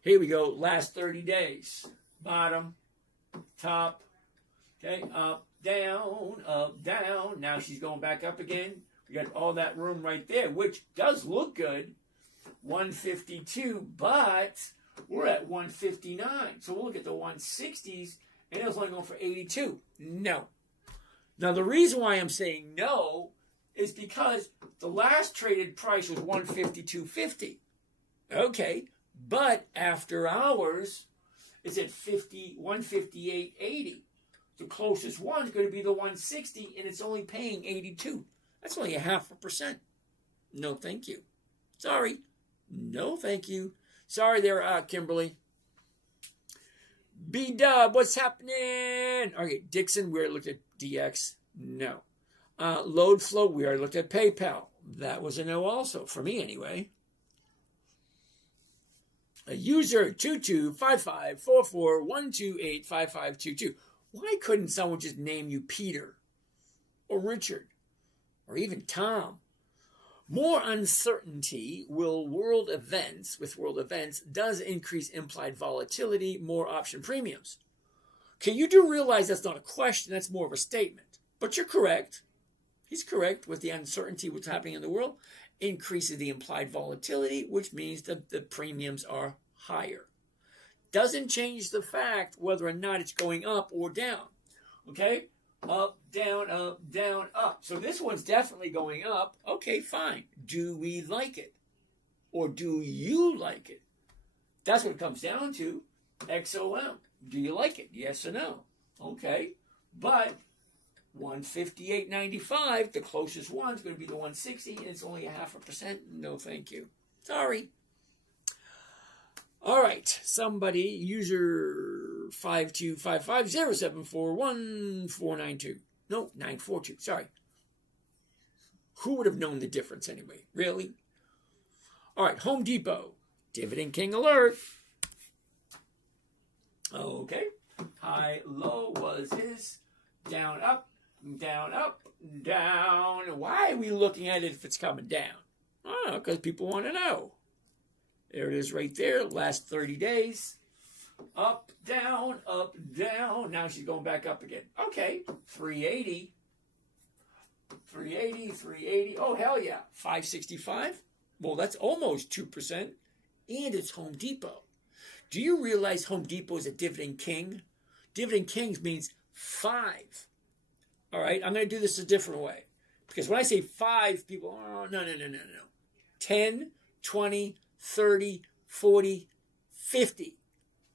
Here we go. Last 30 days. Bottom, top, okay, up, down. Now she's going back up again. We got all that room right there, which does look good. 152, but we're at 159. So we'll look at the 160s, and it was only going for 82. No. Now, the reason why I'm saying no is because the last traded price was 152.50. Okay, but after hours, it's at 158.80. The closest one is going to be the 160, and it's only paying 82. That's only 0.5%. No, thank you. Sorry. No, thank you. Sorry there, Kimberly. B-Dub, what's happening? Okay, Dixon, we already looked at DX. No. Load flow, we already looked at PayPal. That was a no also, for me anyway. A user 22554412855522. Why couldn't someone just name you Peter or Richard or even Tom? More uncertainty with world events does increase implied volatility, more option premiums. Okay, you do realize that's not a question, that's more of a statement. But you're correct. He's correct with the uncertainty what's happening in the world. Increases the implied volatility, which means that the premiums are higher. Doesn't change the fact whether or not it's going up or down. Okay? Up, down, up, down, up. So this one's definitely going up. Okay, fine. Do we like it? Or do you like it? That's what it comes down to. XOM. Do you like it? Yes or no? Okay. But 158.95, the closest one's going to be the 160, and it's only a 0.5%. No, thank you. Sorry. All right. Somebody, user 52550741492. No, 942. Sorry. Who would have known the difference anyway? Really? All right. Home Depot. Dividend King alert. Okay. High, low was his. Down, up, down, up, down. Why are we looking at it if it's coming down? Oh, because people want to know. There it is right there. Last 30 days. Up, down, up, down. Now she's going back up again. Okay. 380. 380, 380. Oh, hell yeah. 565. Well, that's almost 2%. And it's Home Depot. Do you realize Home Depot is a dividend king? Dividend kings means 5. All right, I'm going to do this a different way. Because when I say 5, people, oh, no. 10, 20, 30, 40, 50.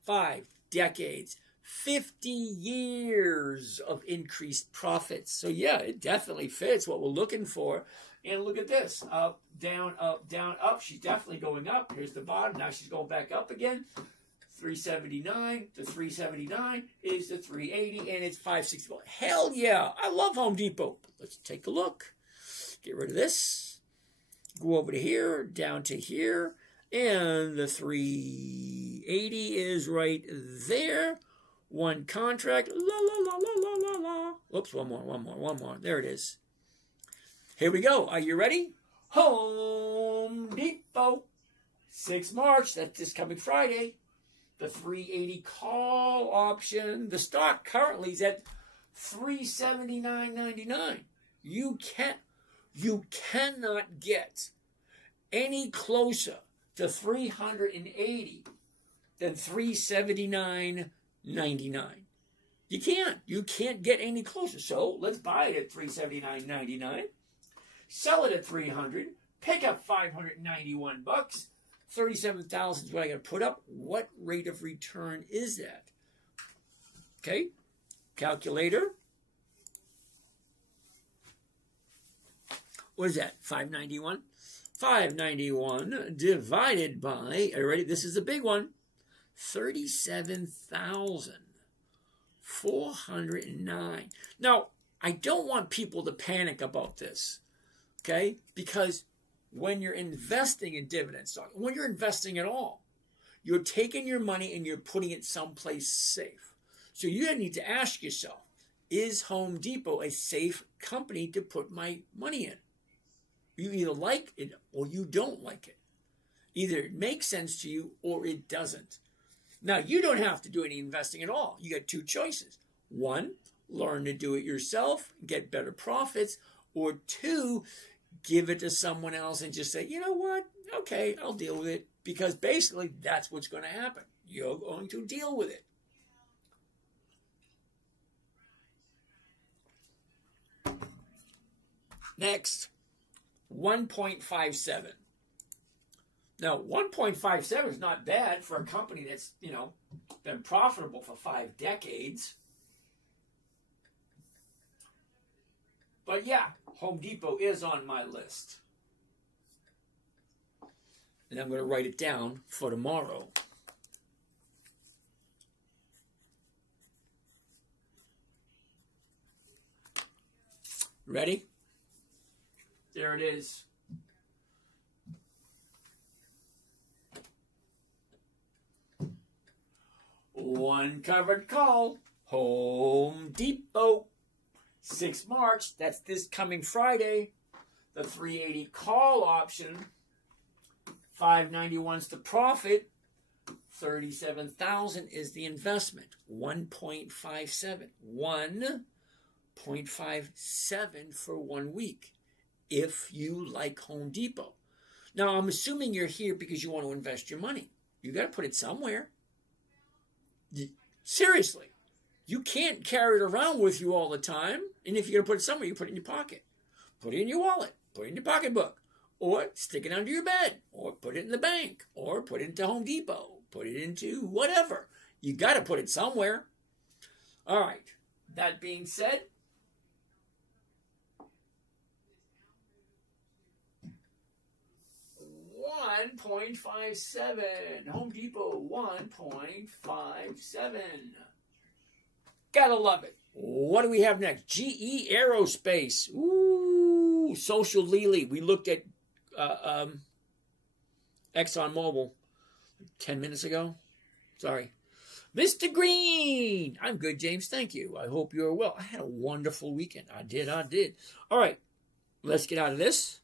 5 decades. 50 years of increased profits. So yeah, it definitely fits what we're looking for. And look at this. Up, down, up, down, up. She's definitely going up. Here's the bottom. Now she's going back up again. 379 to 379 is the 380, and it's 564. Hell yeah. I love Home Depot. Let's take a look. Get rid of this. Go over to here, down to here, and the 380 is right there. One contract. La, la, la, la, la, la, la. Oops, one more. There it is. Here we go. Are you ready? Home Depot. 6 March. That's this coming Friday. The 380 call option. The stock currently is at $379.99. You cannot get any closer to 380 than $379.99. You can't. You can't get any closer. So let's buy it at $379.99. Sell it at $300. Pick up $591. 37,000 is what I got to put up. What rate of return is that? Okay. Calculator. What is that? 591. 591 divided by, are you ready? This is the big one. 37,409. Now, I don't want people to panic about this. Okay? Because when you're investing in dividend stock, when you're investing at all, you're taking your money and you're putting it someplace safe. So you need to ask yourself, is Home Depot a safe company to put my money in? You either like it or you don't like it. Either it makes sense to you or it doesn't. Now, you don't have to do any investing at all. You got 2 choices. 1, learn to do it yourself, get better profits, or 2, give it to someone else and just say, you know what? Okay, I'll deal with it. Because basically, that's what's going to happen. You're going to deal with it. Next, 1.57. Now, 1.57 is not bad for a company that's, been profitable for 5 decades. But yeah, Home Depot is on my list. And I'm going to write it down for tomorrow. Ready? There it is. One covered call. Home Depot. 6 March. That's this coming Friday. The 380 call option. 591's the profit. 37,000 is the investment. 1.57. 1.57 for 1 week. If you like Home Depot. Now, I'm assuming you're here because you want to invest your money. You got to put it somewhere. Seriously. You can't carry it around with you all the time. And if you're going to put it somewhere, you put it in your pocket. Put it in your wallet. Put it in your pocketbook. Or stick it under your bed. Or put it in the bank. Or put it into Home Depot. Put it into whatever. You got to put it somewhere. All right. That being said, $1.57. Home Depot, 1.57. Gotta love it. What do we have next? GE Aerospace. Ooh, Social Lily. We looked at ExxonMobil 10 minutes ago. Sorry. Mr. Green. I'm good, James. Thank you. I hope you're well. I had a wonderful weekend. I did. All right. Let's get out of this.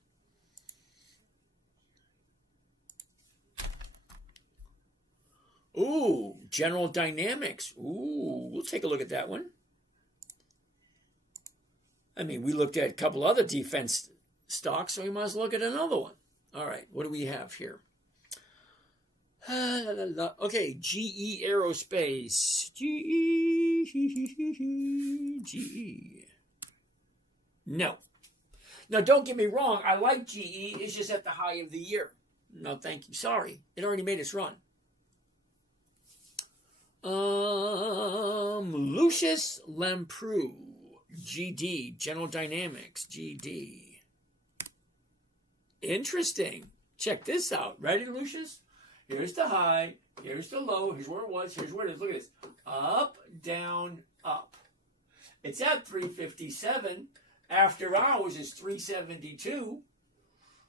Ooh, General Dynamics. Ooh, we'll take a look at that one. I mean, we looked at a couple other defense stocks, so we must look at another one. All right, what do we have here? Okay, GE Aerospace. GE. No. Now, don't get me wrong. I like GE. It's just at the high of the year. No, thank you. Sorry. It already made its run. Lucius Lamprou. GD. General Dynamics. GD. Interesting. Check this out. Ready, Lucius? Here's the high. Here's the low. Here's where it was. Here's where it is. Look at this. Up, down, up. It's at 357. After hours is 372.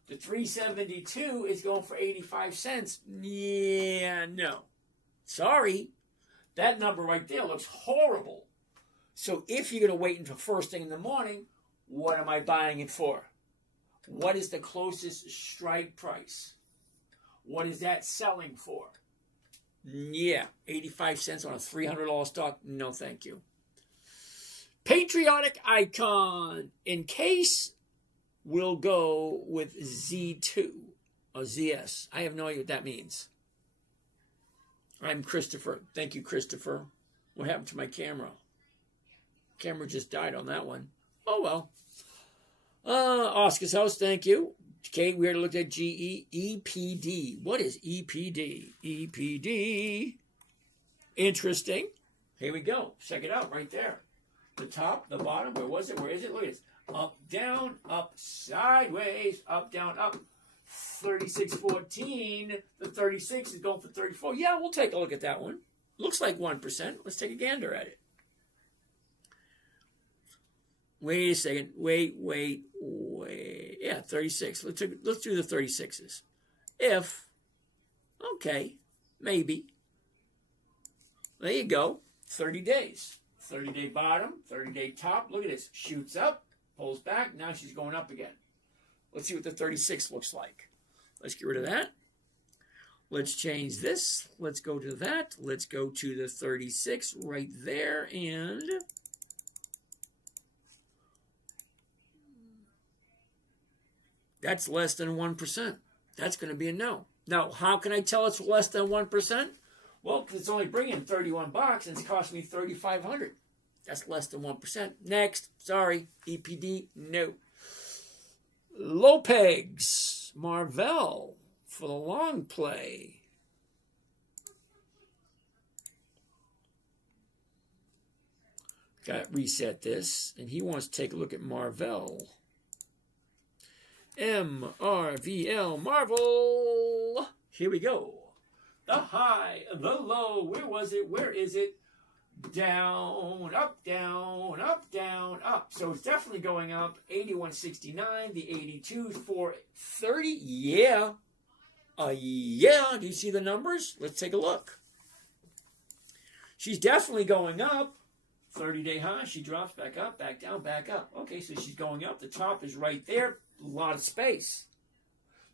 The 372 is going for 85 cents. Yeah, no. Sorry. That number right there looks horrible. So if you're going to wait until first thing in the morning, what am I buying it for? What is the closest strike price? What is that selling for? Yeah, 85 cents on a $300 stock? No, thank you. Patriotic Icon. In case we'll go with Z2 or ZS. I have no idea what that means. I'm Christopher. Thank you, Christopher. What happened to my camera? Camera just died on that one. Oh, well. Oscar's House, thank you. Okay, we already looked at GE. EPD. What is EPD? EPD. Interesting. Here we go. Check it out right there. The top, the bottom. Where was it? Where is it? Look at this. Up, down, up, sideways, up, down, up. 36.14. The 36 is going for 34. Yeah, we'll take a look at that one. Looks like 1%. Let's take a gander at it. Wait a second. Wait. Yeah, 36. Let's do the 36s. Okay, maybe. There you go. 30 days. 30-day bottom, 30-day top. Look at this. Shoots up, pulls back. Now she's going up again. Let's see what the 36 looks like. Let's get rid of that. Let's change this. Let's go to that. Let's go to the 36 right there. And that's less than 1%. That's going to be a no. Now, how can I tell it's less than 1%? Well, because it's only bringing $31 and it's costing me $3,500. That's less than 1%. Next. Sorry. EPD. No. Lopez. Marvell. For the long play. Got to reset this. And he wants to take a look at Marvell. MRVL. Marvel. Here we go. The high, the low. Where was it? Where is it? Down, up, down, up, down, up. So it's definitely going up. 81.69. The 82 is 430. Yeah. Yeah. Do you see the numbers? Let's take a look. She's definitely going up. 30-day high. She drops back up, back down, back up. Okay, so she's going up. The top is right there. A lot of space.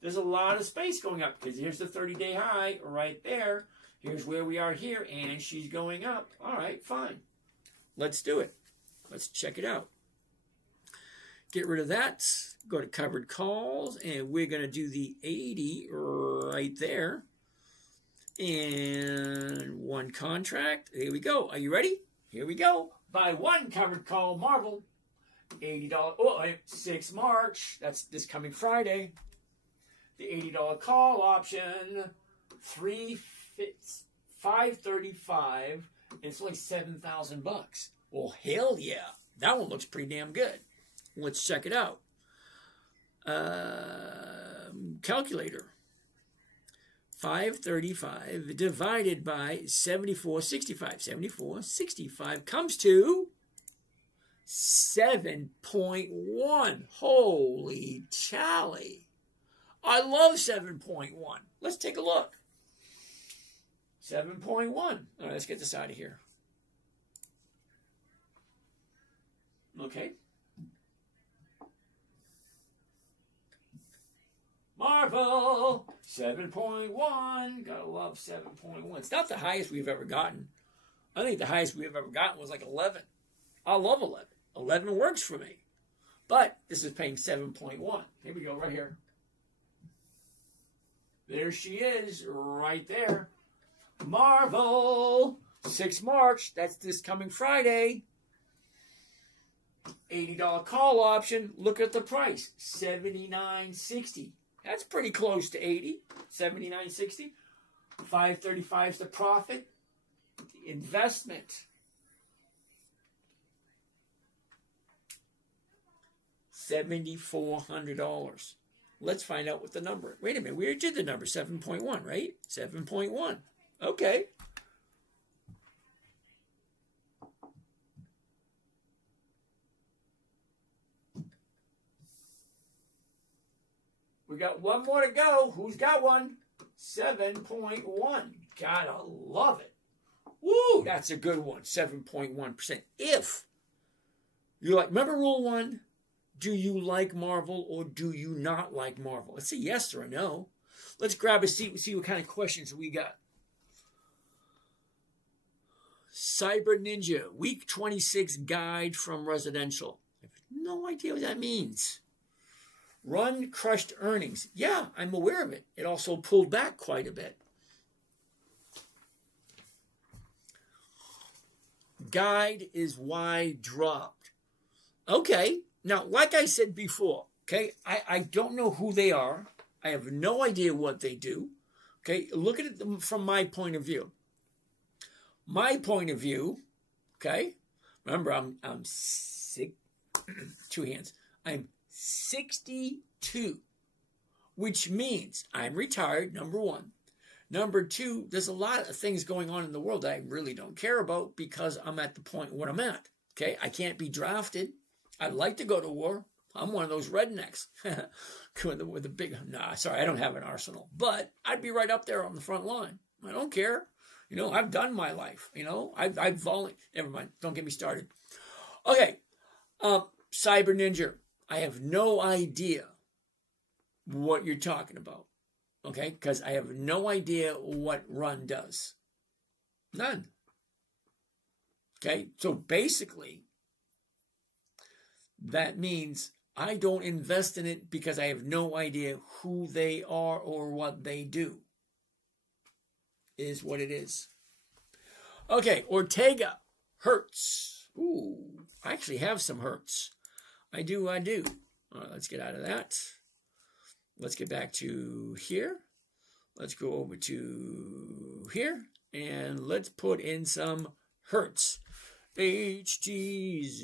There's a lot of space going up because here's the 30-day high right there. Here's where we are here, and she's going up. All right, fine. Let's do it. Let's check it out. Get rid of that. Go to covered calls, and we're going to do the 80 right there. And one contract. Here we go. Are you ready? Here we go. Buy one covered call, Marvel. $80. Oh, 6 March. That's this coming Friday. The $80 call option. 535, and it's only $7,000. Well, hell yeah. That one looks pretty damn good. Let's check it out. Calculator. 535 divided by 74.65. 74.65 comes to 7.1. Holy tally. I love 7.1. Let's take a look. 7.1. All right, let's get this out of here. Okay. Marvel, 7.1. Gotta love 7.1. It's not the highest we've ever gotten. I think the highest we've ever gotten was like 11. I love 11. 11 works for me. But this is paying 7.1. Here we go, right here. There she is, right there. Marvel, 6 March. That's this coming Friday. $80 call option. Look at the price, $79.60. That's pretty close to 80, $79.60. 535 is the profit. The investment. $7,400. Let's find out what the number. Wait a minute, we already did the number, 7.1, right? 7.1. Okay. We got one more to go. Who's got one? 7.1. Gotta love it. Woo, that's a good one. 7.1%. If you like, remember rule 1? Do you like Marvel or do you not like Marvel? It's a yes or a no. Let's grab a seat and see what kind of questions we got. Cyber Ninja, week 26 guide from residential. I have no idea what that means. Run crushed earnings. Yeah, I'm aware of it. It also pulled back quite a bit. Guide is why dropped. Okay. Now, like I said before, okay, I don't know who they are. I have no idea what they do. Okay, look at it from my point of view. My point of view, okay, remember I'm sick, 2 hands. I'm 62, which means I'm retired, number 1. Number 2, there's a lot of things going on in the world that I really don't care about because I'm at the point where I'm at. Okay, I can't be drafted. I'd like to go to war. I'm one of those rednecks with a big, sorry, I don't have an arsenal, but I'd be right up there on the front line. I don't care. You know, I've done my life. You know, I've volunteered. Never mind. Don't get me started. Okay. Cyber Ninja. I have no idea what you're talking about. Okay. Because I have no idea what Run does. None. Okay. So basically, that means I don't invest in it because I have no idea who they are or what they do. Is what it is. Okay, Ortega, Hertz. Ooh, I actually have some Hertz. I do. All right, let's get out of that. Let's get back to here. Let's go over to here. And let's put in some Hertz. HTZ.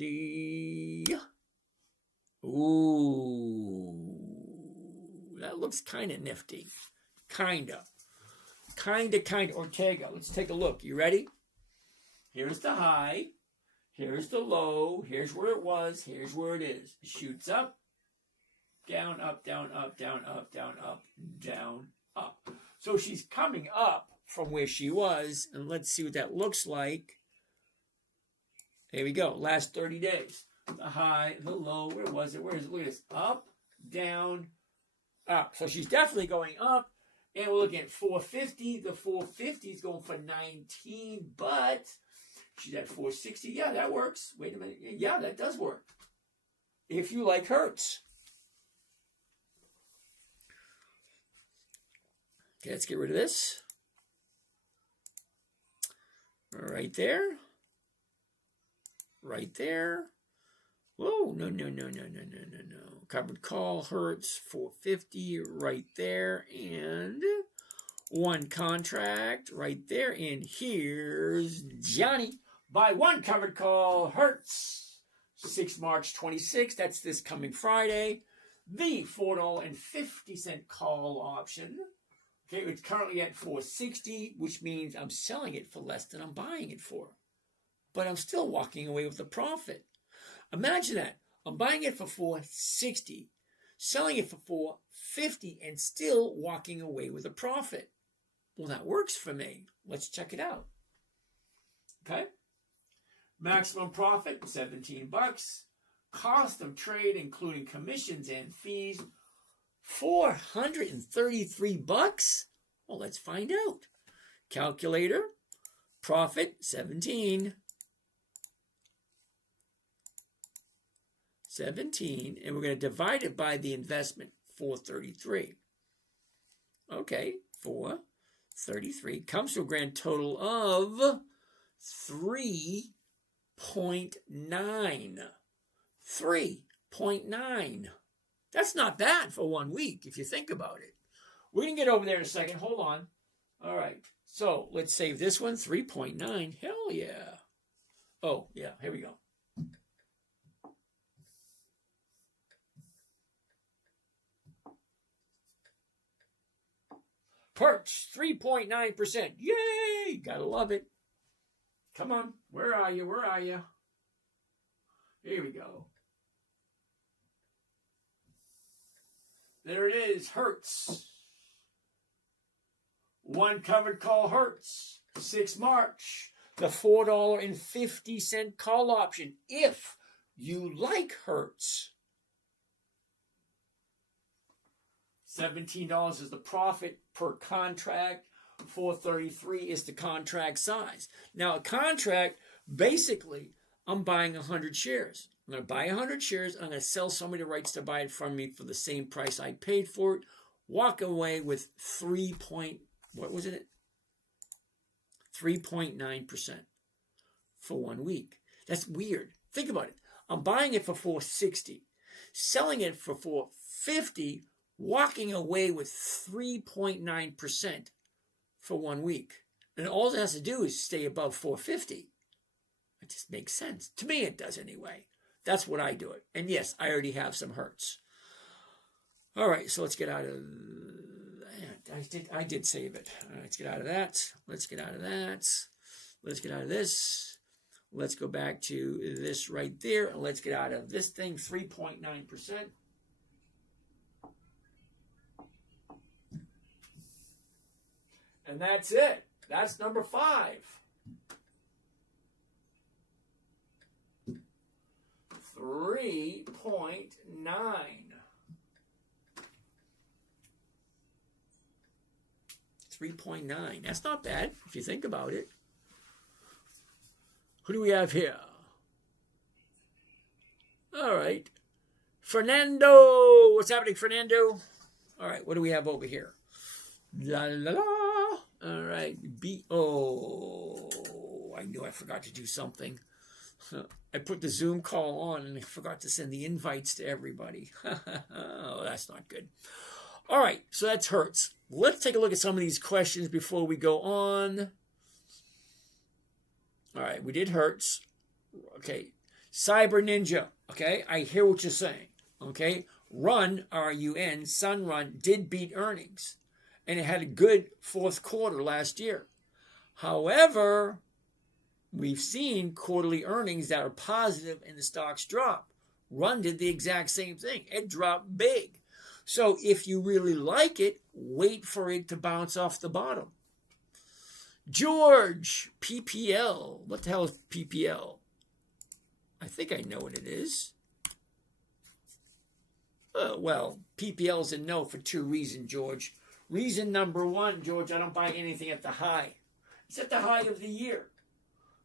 Ooh, that looks kind of nifty. Kind of. Ortega. Let's take a look. You ready? Here's the high. Here's the low. Here's where it was. Here's where it is. It shoots up, down, up, down, up, down, up, down, up, down, up. So she's coming up from where she was. And let's see what that looks like. There we go. Last 30 days. The high, the low. Where was it? Where is it? Look at this. Up, down, up. So she's definitely going up. And we're looking at 450. The 450 is going for 19, but she's at 460. Yeah, that works. Wait a minute. Yeah, that does work. If you like Hertz. Okay, let's get rid of this. Right there. Right there. Whoa, no. Covered call, Hertz, 450, right there. And One contract right there. And here's Johnny. Buy one covered call, Hertz. 6 March 26. That's this coming Friday. The $4.50 call option. Okay, it's currently at $4.60, which means I'm selling it for less than I'm buying it for. But I'm still walking away with a profit. Imagine that. I'm buying it for $4.60, selling it for $4.50, and still walking away with a profit. Well, that works for me. Let's check it out. Okay. Maximum profit, $17. Cost of trade, including commissions and fees, $433. Well, let's find out. Calculator, profit, 17. 17, and we're going to divide it by the investment, 433. Okay, 433 comes to a grand total of 3.9. 3.9. That's not bad for 1 week if you think about it. We're going to get over there in a second. Hold on. All right. So let's save this one. 3.9. Hell yeah. Oh, yeah. Here we go. Perch, 3.9%. Yay! Gotta love it. Come on. Where are you? Where are you? Here we go. There it is. Hertz. One covered call Hertz. 6 March. The $4.50 call option. If you like Hertz. $17 is the profit per contract. $433 is the contract size. Now, a contract, basically, I'm buying 100 shares. I'm going to buy 100 shares. I'm going to sell somebody the rights to buy it from me for the same price I paid for it. Walk away with 3.9% for 1 week. That's weird. Think about it. I'm buying it for $460, selling it for $450, walking away with 3.9% for 1 week. And all it has to do is stay above $450. It just makes sense. To me, it does anyway. That's what I do it. And yes, I already have some Hertz. All right, so let's get out of that. I did save it. All right, let's get out of that. Let's get out of that. Let's get out of this. Let's go back to this right there. And let's get out of this thing, 3.9%. And that's it. That's number 5. 3.9. 3.9. That's not bad if you think about it. Who do we have here? All right. Fernando. What's happening, Fernando? All right. What do we have over here? La la la. All right. I knew I forgot to do something. I put the Zoom call on and I forgot to send the invites to everybody. Oh, that's not good. All right. So that's Hertz. Let's take a look at some of these questions before we go on. All right. We did Hertz. Okay. Cyber Ninja. Okay. I hear what you're saying. Okay. Run, R-U-N, Sunrun did beat earnings. And it had a good fourth quarter last year. However, we've seen quarterly earnings that are positive and the stocks drop. Run did the exact same thing. It dropped big. So if you really like it, wait for it to bounce off the bottom. George, PPL. What the hell is PPL? I think I know what it is. Well, PPL is a no for 2 reasons, George. Reason number 1, George, I don't buy anything at the high. It's at the high of the year.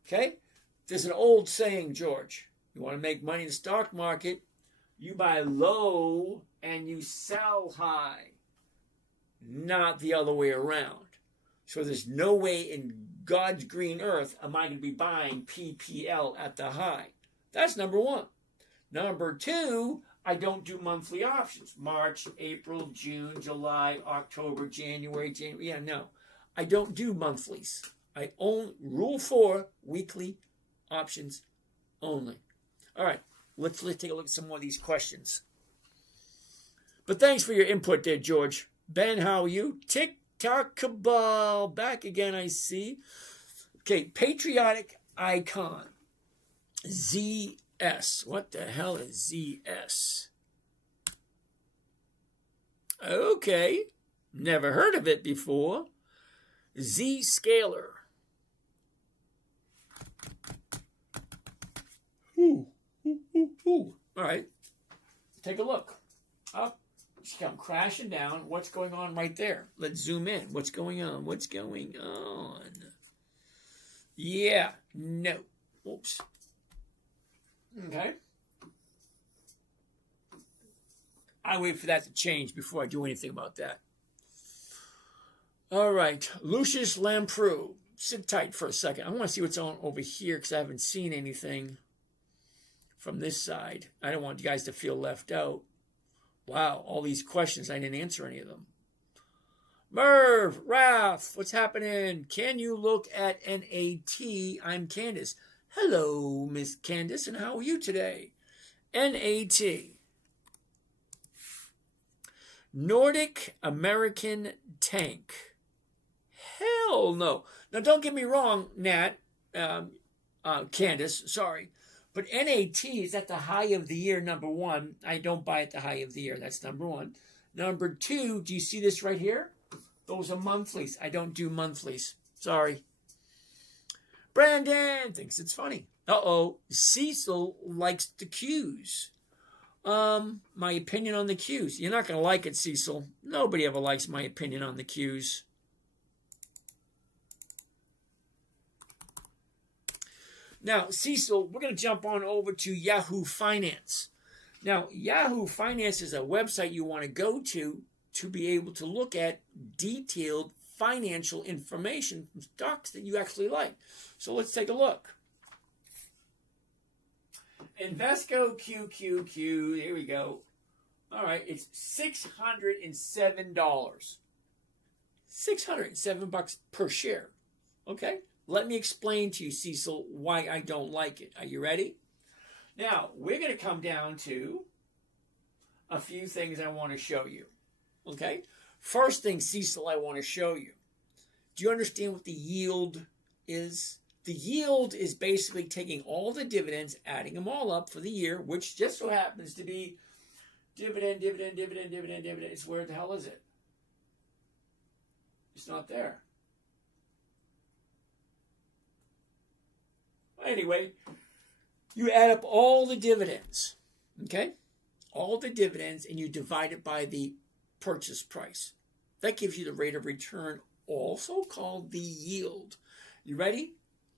Okay? There's an old saying, George. You want to make money in the stock market, you buy low and you sell high. Not the other way around. So there's no way in God's green earth am I going to be buying PPL at the high. That's number 1. Number 2, I don't do monthly options. March, April, June, July, October, January. Yeah, no. I don't do monthlies. I own Rule 4, weekly options only. All right, let's take a look at some more of these questions. But thanks for your input there, George. Ben, how are you? Tick-tock cabal. Back again, I see. Okay, patriotic icon. ZS. What the hell is ZS? Okay, never heard of it before. Z-scaler. Ooh. All right, take a look. Up, it's come crashing down. What's going on right there? Let's zoom in. What's going on? What's going on? Yeah, no. Oops. Okay. I wait for that to change before I do anything about that. All right, Lucius Lamprou. Sit tight for a second. I want to see what's on over here because I haven't seen anything from this side. I don't want you guys to feel left out. Wow, all these questions, I didn't answer any of them. Merv, Raph, what's happening? Can you look at NAT? I'm Candace. Hello, Miss Candace, and how are you today? NAT. Nordic American Tank. Hell no. Now, don't get me wrong, Nat, Candace, sorry. But NAT is at the high of the year, number one. I don't buy at the high of the year. That's number one. Number two, do you see this right here? Those are monthlies. I don't do monthlies. Sorry. Brandon thinks it's funny. Uh-oh. Cecil likes the Qs. My opinion on the Qs. You're not going to like it, Cecil. Nobody ever likes my opinion on the Qs. Now, Cecil, we're going to jump on over to Yahoo Finance. Now, Yahoo Finance is a website you want to go to be able to look at detailed financial information from stocks that you actually like. So let's take a look. Invesco QQQ, there we go. All right, it's $607. $607 per share. Okay? Let me explain to you, Cecil, why I don't like it. Are you ready? Now, we're going to come down to a few things I want to show you. Okay? First thing, Cecil, I want to show you. Do you understand what the yield is? The yield is basically taking all the dividends, adding them all up for the year, which just so happens to be dividend. It's where the hell is it? It's not there. Anyway, you add up all the dividends, okay? All the dividends, and you divide it by the purchase price. That gives you the rate of return, also called the yield. You ready?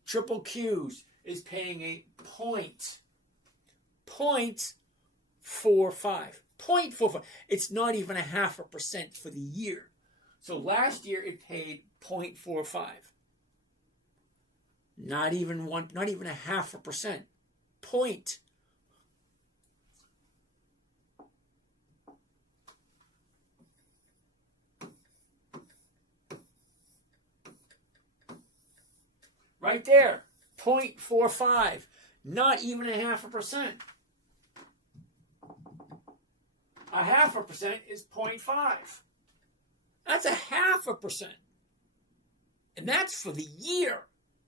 Triple Q's is paying a 0.45. 0.45. It's not even 0.5% for the year. So last year it paid 0.45. Not even 0.5%. Point. Right there, 0.45. Not even 0.5%. 0.5% is 0.5. That's 0.5%. And that's for the year.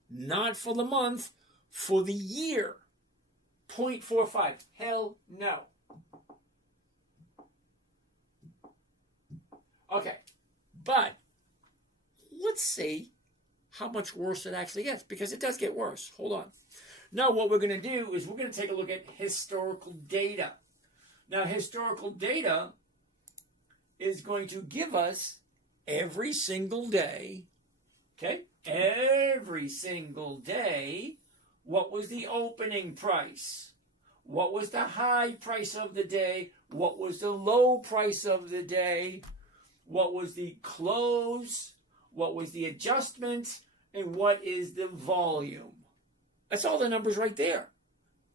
Not for the month, for the year. 0.45. Hell no. Okay. But let's see how much worse it actually gets, because it does get worse. Hold on. Now what we're going to do is we're going to take a look at historical data. Now historical data is going to give us every single day, okay, every single day, what was the opening price? What was the high price of the day? What was the low price of the day? What was the close? What was the adjustment? And what is the volume? That's all the numbers right there.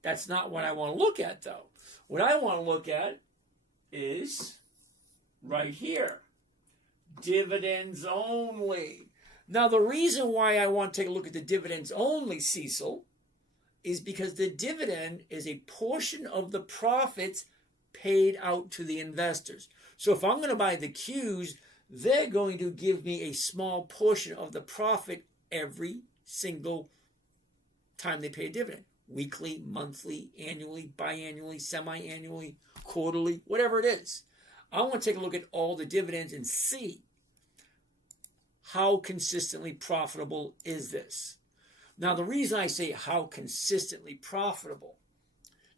That's not what I want to look at, though. What I want to look at is right here. Dividends only. Now, the reason why I want to take a look at the dividends only, Cecil, is because the dividend is a portion of the profits paid out to the investors. So if I'm going to buy the Qs, they're going to give me a small portion of the profit every single time they pay a dividend. Weekly, monthly, annually, biannually, semi-annually, quarterly, whatever it is. I want to take a look at all the dividends and see how consistently profitable is this. Now, the reason I say how consistently profitable,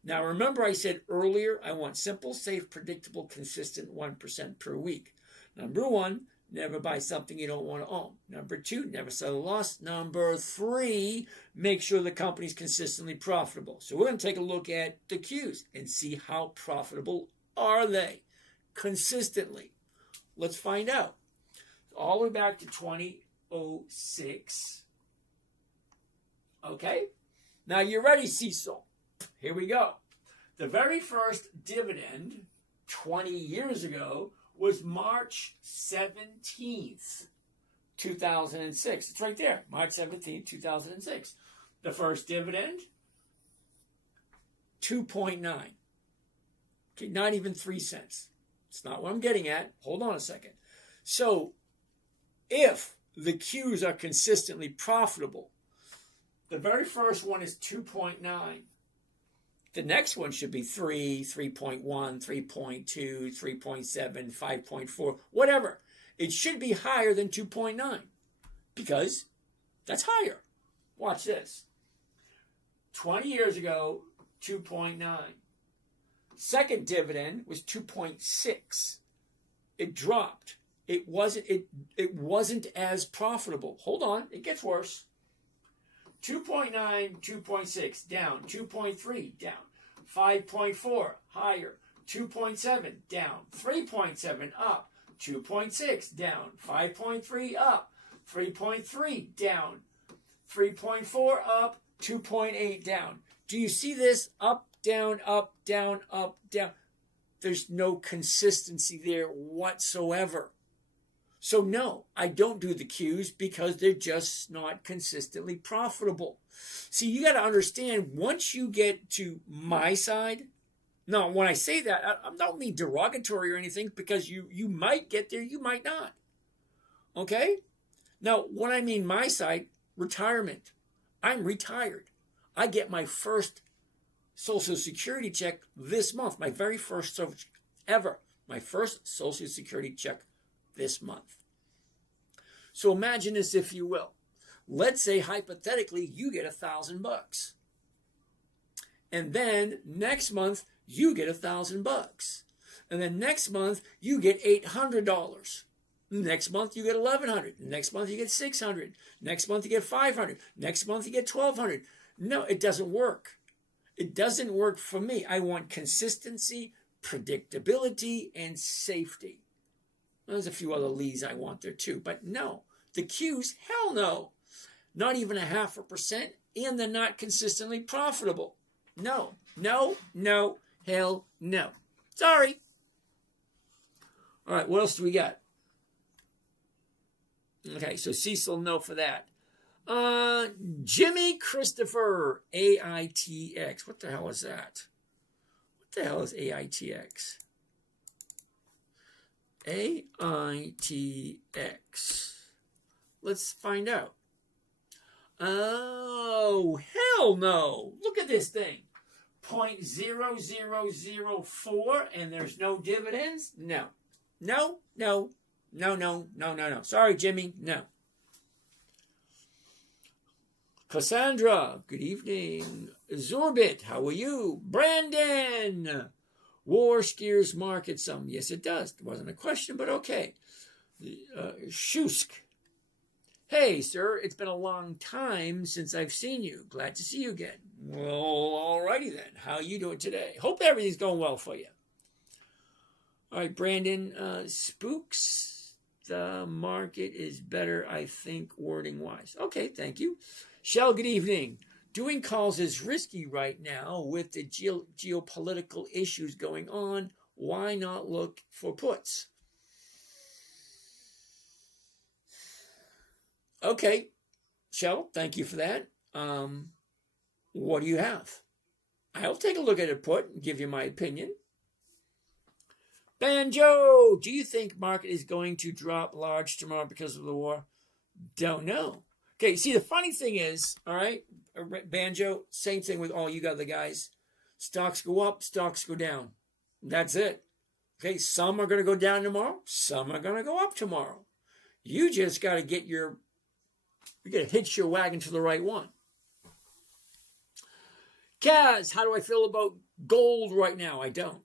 now remember I said earlier I want simple, safe, predictable, consistent 1% per week. Number one, never buy something you don't want to own. Number two, never sell a loss. Number three, make sure the company's consistently profitable. So we're going to take a look at the Qs and see how profitable are they consistently. Let's find out. All the way back to 2006. Okay? Now you're ready, Cecil. Here we go. The very first dividend 20 years ago was March 17th, 2006. It's right there, March 17th, 2006. The first dividend, 2.9. Okay, not even 3 cents. It's not what I'm getting at. Hold on a second. So, if the Qs are consistently profitable, the very first one is 2.9. The next one should be 3, 3.1, 3.2, 3.7, 5.4, whatever. It should be higher than 2.9 because that's higher. Watch this. 20 years ago, 2.9. Second dividend was 2.6. It dropped. It wasn't as profitable. Hold on, it gets worse. 2.9, 2.6, down. 2.3, down. 5.4, higher. 2.7, down. 3.7, up. 2.6, down. 5.3, up. 3.3, down. 3.4, up. 2.8, down. Do you see this? Up, down, up, down, up, down. There's no consistency there whatsoever. So no, I don't do the Qs because they're just not consistently profitable. See, you got to understand, once you get to my side, now when I say that, I don't mean derogatory or anything, because you might get there, you might not. Okay? Now, when I mean my side, retirement. I'm retired. I get my first Social Security check this month, my very first ever, my first Social Security check this month. So imagine this, if you will. Let's say hypothetically you get $1,000, and then next month you get $1,000, and then next month you get $800. Next month you get $1,100. Next month you get $600. Next month you get $500. Next month you get $1,200. No, it doesn't work. It doesn't work for me. I want consistency, predictability, and safety. There's a few other leads I want there too, but no. The Qs, hell no. Not even 0.5%, and they're not consistently profitable. No, no, no, hell no. Sorry. All right, what else do we got? Okay, so Cecil, no for that. Jimmy Christopher, AITX. What the hell is that? What the hell is AITX? AITX. Let's find out. Oh, hell no. Look at this thing. 0.0004, and there's no dividends? No. No, no, no, no, no, no, no. Sorry, Jimmy, no. Cassandra, good evening. Zorbit, how are you? Brandon, war scares market some. Yes, it does. It wasn't a question, but okay. Shusk, hey, sir, it's been a long time since I've seen you. Glad to see you again. Well, alrighty then. How are you doing today? Hope everything's going well for you. All right, Brandon, spooks. The market is better, I think, wording-wise. Okay, thank you. Shell, good evening. Doing calls is risky right now with the geopolitical issues going on. Why not look for puts? Okay, Shell, thank you for that. What do you have? I'll take a look at a put and give you my opinion. Banjo, do you think market is going to drop large tomorrow because of the war? Don't know. Okay, see, the funny thing is, all right, Banjo, same thing with all you other guys. Stocks go up, stocks go down. That's it. Okay, some are going to go down tomorrow. Some are going to go up tomorrow. You just got to you got to hitch your wagon to the right one. Kaz, how do I feel about gold right now? I don't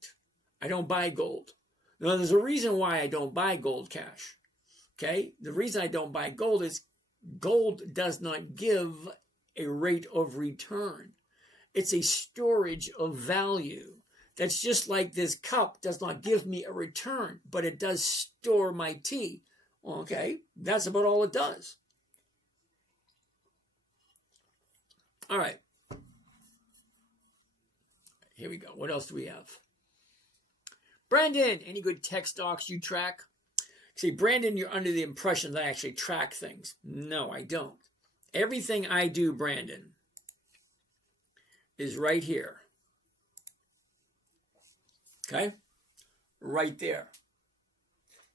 buy gold. Now, there's a reason why I don't buy gold cash. Okay? The reason I don't buy gold is gold does not give a rate of return. It's a storage of value. That's just like this cup does not give me a return, but it does store my tea. Okay? That's about all it does. All right. Here we go. What else do we have? Brandon, any good tech stocks you track? See, Brandon, you're under the impression that I actually track things. No, I don't. Everything I do, Brandon, is right here. Okay? Right there.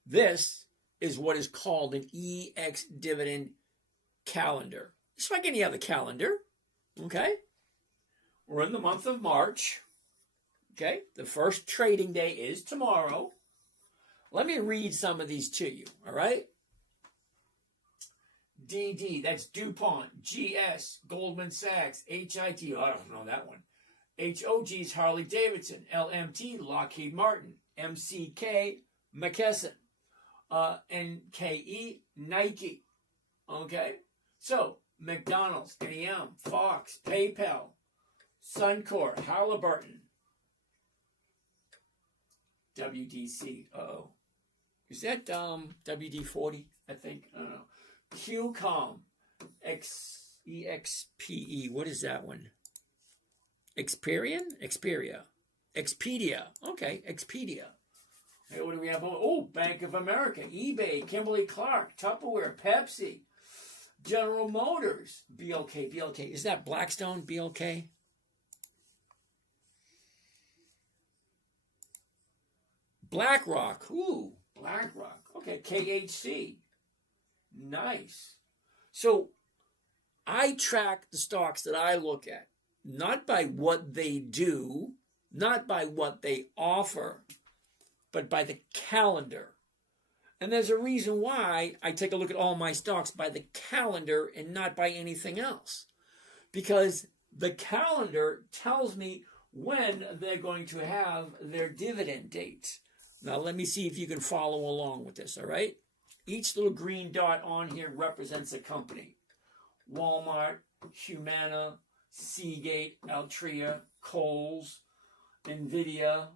This is what is called an EX dividend calendar. It's like any other calendar. Okay? We're in the month of March. Okay? The first trading day is tomorrow. Let me read some of these to you. All right? DD, that's DuPont. GS, Goldman Sachs. HIT, oh, I don't know that one. HOG is Harley Davidson. LMT, Lockheed Martin. MCK, McKesson. NKE, Nike. Okay? So, McDonald's, NEM, Fox, PayPal, Suncor, Halliburton, WDC. Uh-oh. Is that WD-40? I think. I don't know. QCOM, EXPE. What is that one? Xperia. Expedia. Okay, Expedia. Hey, what do we have? Oh, Bank of America, eBay, Kimberly-Clark, Tupperware, Pepsi, General Motors, BLK. Is that Blackstone, BLK? BlackRock. Ooh, BlackRock. Okay, KHC. Nice. So I track the stocks that I look at, not by what they do, not by what they offer, but by the calendar. And there's a reason why I take a look at all my stocks by the calendar and not by anything else. Because the calendar tells me when they're going to have their dividend date. Now, let me see if you can follow along with this, all right? Each little green dot on here represents a company. Walmart, Humana, Seagate, Altria, Kohl's, NVIDIA,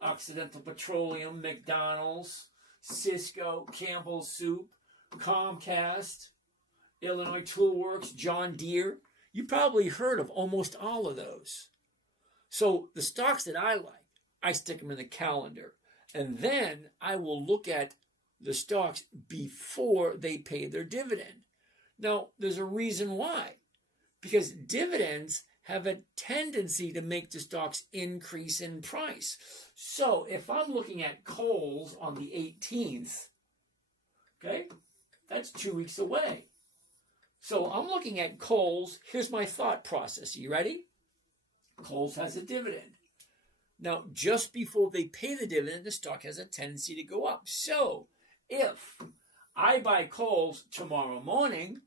Occidental Petroleum, McDonald's, Cisco, Campbell's Soup, Comcast, Illinois Toolworks, John Deere. You probably heard of almost all of those. So the stocks that I like, I stick them in the calendar. And then I will look at the stocks before they pay their dividend. Now, there's a reason why. Because dividends have a tendency to make the stocks increase in price. So if I'm looking at Kohl's on the 18th, okay, that's 2 weeks away. So I'm looking at Kohl's. Here's my thought process. Are you ready? Kohl's has a dividend. Now, just before they pay the dividend, the stock has a tendency to go up. So if I buy Kohl's tomorrow morning,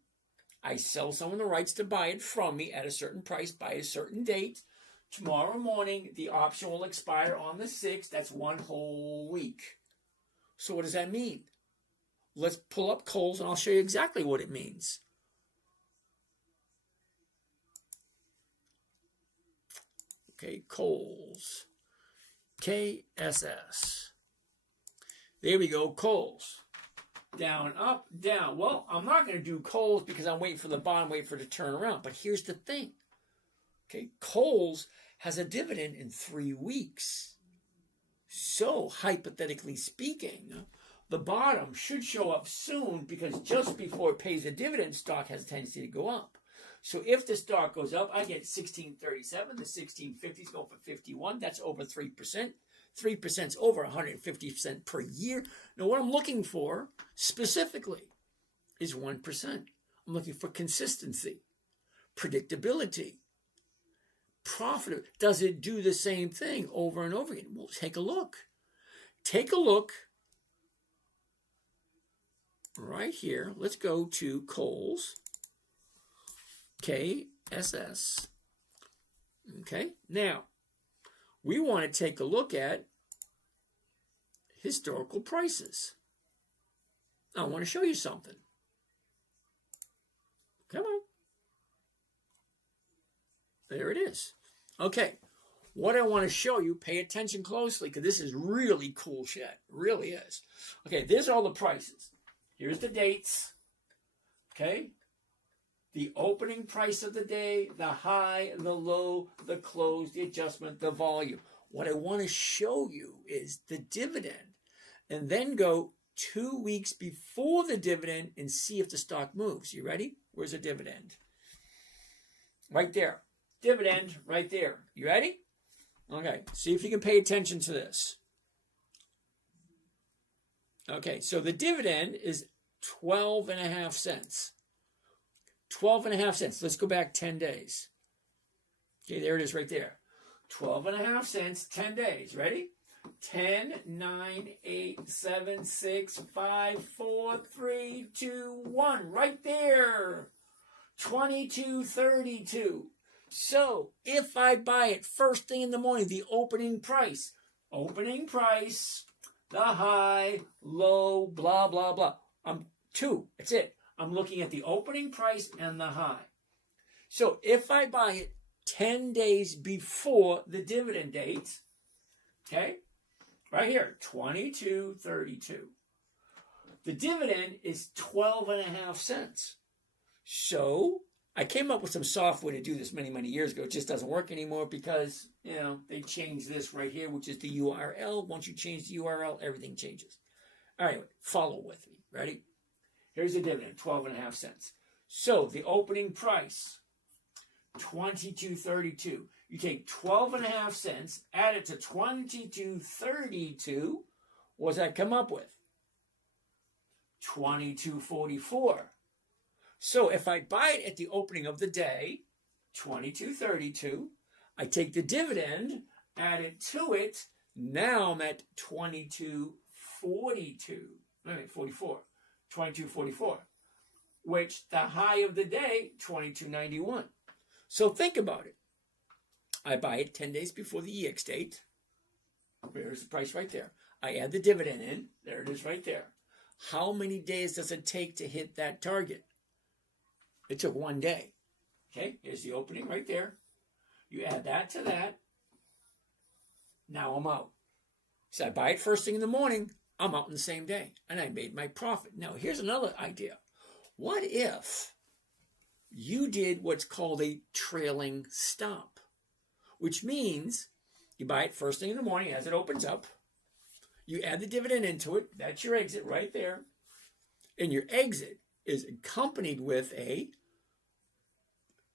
I sell someone the rights to buy it from me at a certain price by a certain date. Tomorrow morning, the option will expire on the 6th. That's 1 whole week. So what does that mean? Let's pull up Kohl's and I'll show you exactly what it means. Okay, Kohl's. KSS. There we go, Kohl's. Down, up, down. Well, I'm not going to do Kohl's because I'm waiting for the bottom, waiting for it to turn around. But here's the thing. Okay, Kohl's has a dividend in 3 weeks. So, hypothetically speaking, the bottom should show up soon because just before it pays a dividend, stock has a tendency to go up. So if the stock goes up, I get 1637. The 1650s go for 51. That's over 3%. 3% is over 150% per year. Now, what I'm looking for specifically is 1%. I'm looking for consistency, predictability, profit. Does it do the same thing over and over again? Well, take a look. Take a look right here. Let's go to Kohl's. KSS. Okay, now we want to take a look at historical prices. I want to show you something. Come on. There it is. Okay, what I want to show you, pay attention closely because this is really cool shit. Really is. Okay, there's all the prices. Here's the dates. Okay. The opening price of the day, the high, the low, the close, the adjustment, the volume. What I want to show you is the dividend. And then go 2 weeks before the dividend and see if the stock moves. You ready? Where's the dividend? Right there. Dividend right there. You ready? Okay. See if you can pay attention to this. Okay. So the dividend is 12.5 cents. 12.5 cents. Let's go back 10 days. Okay, there it is right there. 12.5 cents, 10 days. Ready? 10, 9, 8, 7, 6, 5, 4, 3, 2, 1. Right there. 22.32. So if I buy it first thing in the morning, the opening price, the high, low, blah, blah, blah. Two. That's it. I'm looking at the opening price and the high. So if I buy it 10 days before the dividend date, okay, right here, 22.32. The dividend is 12.5 cents. So I came up with some software to do this many, many years ago. It just doesn't work anymore because, they changed this right here, which is the URL. Once you change the URL, everything changes. All right, follow with me. Ready? Here's the dividend, 12.5 cents. So the opening price, 22.32. You take 12.5 cents, add it to 22.32. What does that come up with? 22.44. So if I buy it at the opening of the day, 22.32, I take the dividend, add it to it. Now I'm at 22.42. Wait, 44. 22.44, which the high of the day, 22.91. So think about it. I buy it 10 days before the EX date. There's the price right there. I add the dividend in. There it is right there. How many days does it take to hit that target? It took 1 day. Okay, here's the opening right there. You add that to that. Now I'm out. So I buy it first thing in the morning. I'm out in the same day, and I made my profit. Now, here's another idea. What if you did what's called a trailing stop, which means you buy it first thing in the morning as it opens up. You add the dividend into it. That's your exit right there. And your exit is accompanied with a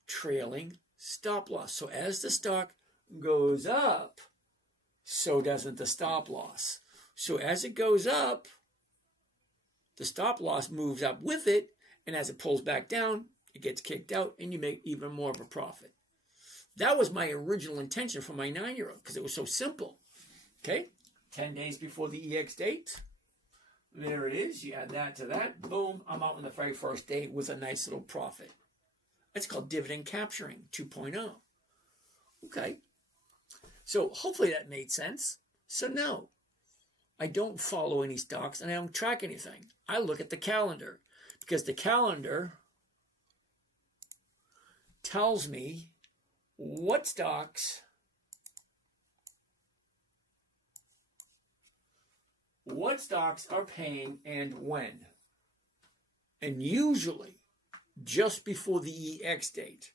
trailing stop loss. So as the stock goes up, so doesn't the stop loss. So as it goes up, the stop loss moves up with it, and as it pulls back down, it gets kicked out, and you make even more of a profit. That was my original intention for my 9-year-old, because it was so simple. Okay, 10 days before the EX date, there it is. You add that to that, boom, I'm out on the very first day with a nice little profit. It's called dividend capturing 2.0. Okay, so hopefully that made sense. So no, I don't follow any stocks and I don't track anything. I look at the calendar because the calendar tells me what stocks are paying and when. And usually just before the EX date.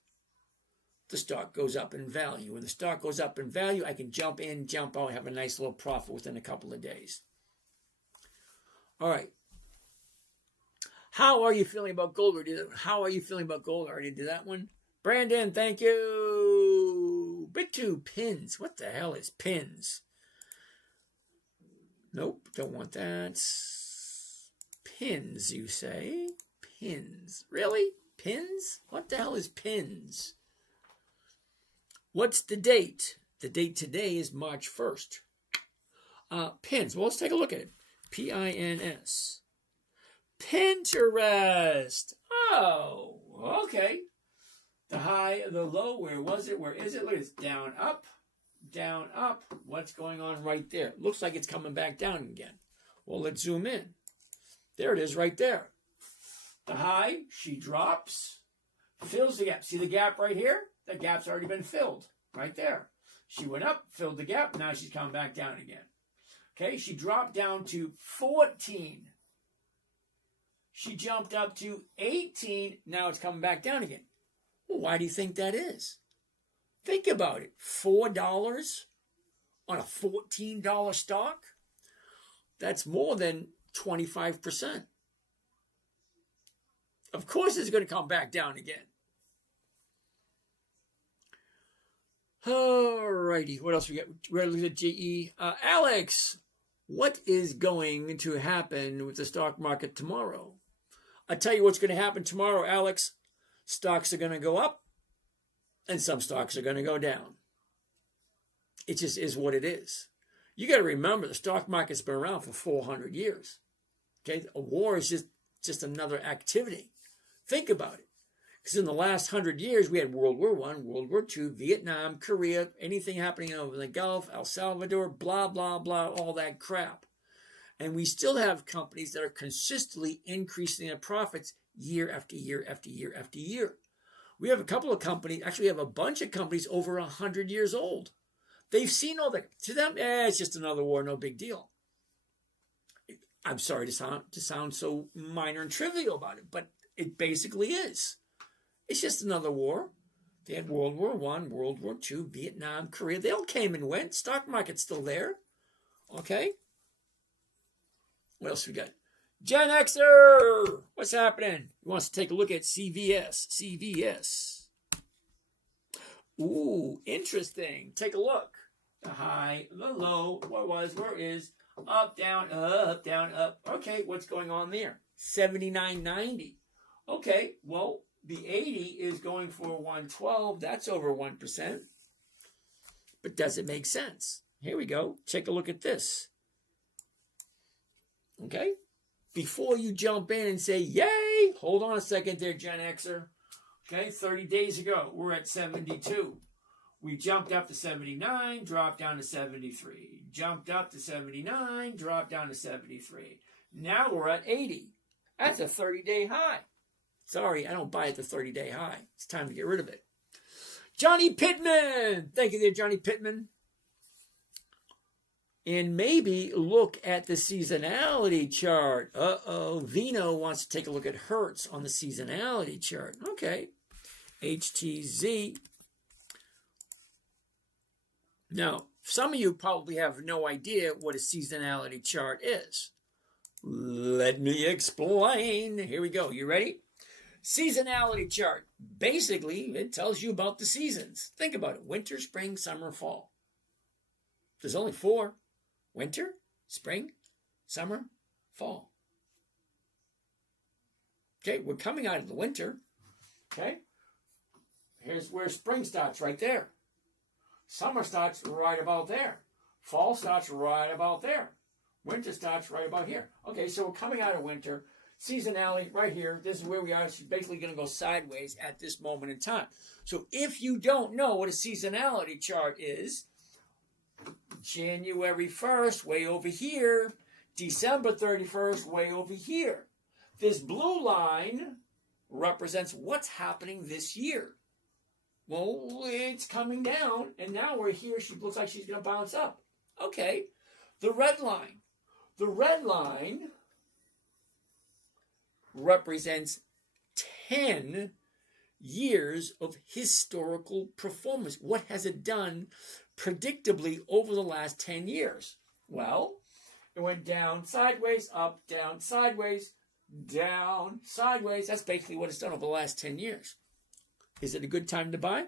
the stock goes up in value. When the stock goes up in value, I can jump in, jump out, have a nice little profit within a couple of days. All right. How are you feeling about gold? How are you feeling about gold? I already did that one. Brandon, thank you. Bit2 pins. What the hell is pins? Nope, don't want that. Pins, you say? Pins. Really? Pins? What the hell is pins? What's the date? The date today is March 1st. Pins. Well, let's take a look at it. P-I-N-S. Pinterest. Oh, okay. The high, the low, where was it? Where is it? Look, it's down, up, down, up. What's going on right there? Looks like it's coming back down again. Well, let's zoom in. There it is right there. The high, she drops, fills the gap. See the gap right here? The gap's already been filled right there. She went up, filled the gap. Now she's coming back down again. Okay, she dropped down to 14. She jumped up to 18. Now it's coming back down again. Well, why do you think that is? Think about it. $4 on a $14 stock? That's more than 25%. Of course it's going to come back down again. All righty. What else we got? We're looking at GE. Alex, what is going to happen with the stock market tomorrow? I tell you what's going to happen tomorrow, Alex. Stocks are going to go up, and some stocks are going to go down. It just is what it is. You got to remember, the stock market's been around for 400 years. Okay, a war is just another activity. Think about it. Because in the last 100 years, we had World War I, World War II, Vietnam, Korea, anything happening over the Gulf, El Salvador, blah, blah, blah, all that crap. And we still have companies that are consistently increasing their profits year after year after year after year. We have a couple of companies, actually we have a bunch of companies over 100 years old. They've seen all that. To them, it's just another war, no big deal. I'm sorry to sound so minor and trivial about it, but it basically is. It's just another war. They had World War I, World War II, Vietnam, Korea. They all came and went. Stock market's still there. Okay? What else we got? Gen Xer! What's happening? He wants to take a look at CVS. CVS. Ooh, interesting. Take a look. The high, the low, where is, up, down, up. Okay, what's going on there? 79.90. Okay, well, the 80 is going for 112. That's over 1%. But does it make sense? Here we go. Take a look at this. Okay? Before you jump in and say, yay, hold on a second there, Gen Xer. Okay, 30 days ago, we're at 72. We jumped up to 79, dropped down to 73. Jumped up to 79, dropped down to 73. Now we're at 80. That's a 30-day high. Sorry, I don't buy at the 30-day high. It's time to get rid of it. Johnny Pittman. Thank you there, Johnny Pittman. And maybe look at the seasonality chart. Vino wants to take a look at Hertz on the seasonality chart. Okay. HTZ. Now, some of you probably have no idea what a seasonality chart is. Let me explain. Here we go. You ready? Seasonality chart. Basically, it tells you about the seasons. Think about it. Winter, spring, summer, fall. There's only 4. Winter, spring, summer, fall. Okay, we're coming out of the winter. Okay. Here's where spring starts, right there. Summer starts right about there. Fall starts right about there. Winter starts right about here. Okay, so we're coming out of winter. Seasonality right here. This is where we are. She's basically going to go sideways at this moment in time. So if you don't know what a seasonality chart is, January 1st, way over here. December 31st, way over here. This blue line represents what's happening this year. Well, it's coming down, and now we're here. She looks like she's going to bounce up. Okay. The red line. The red line represents 10 years of historical performance. What has it done predictably over the last 10 years? Well, it went down, sideways, up, down, sideways, down, sideways. That's basically what it's done over the last 10 years. Is it a good time to buy?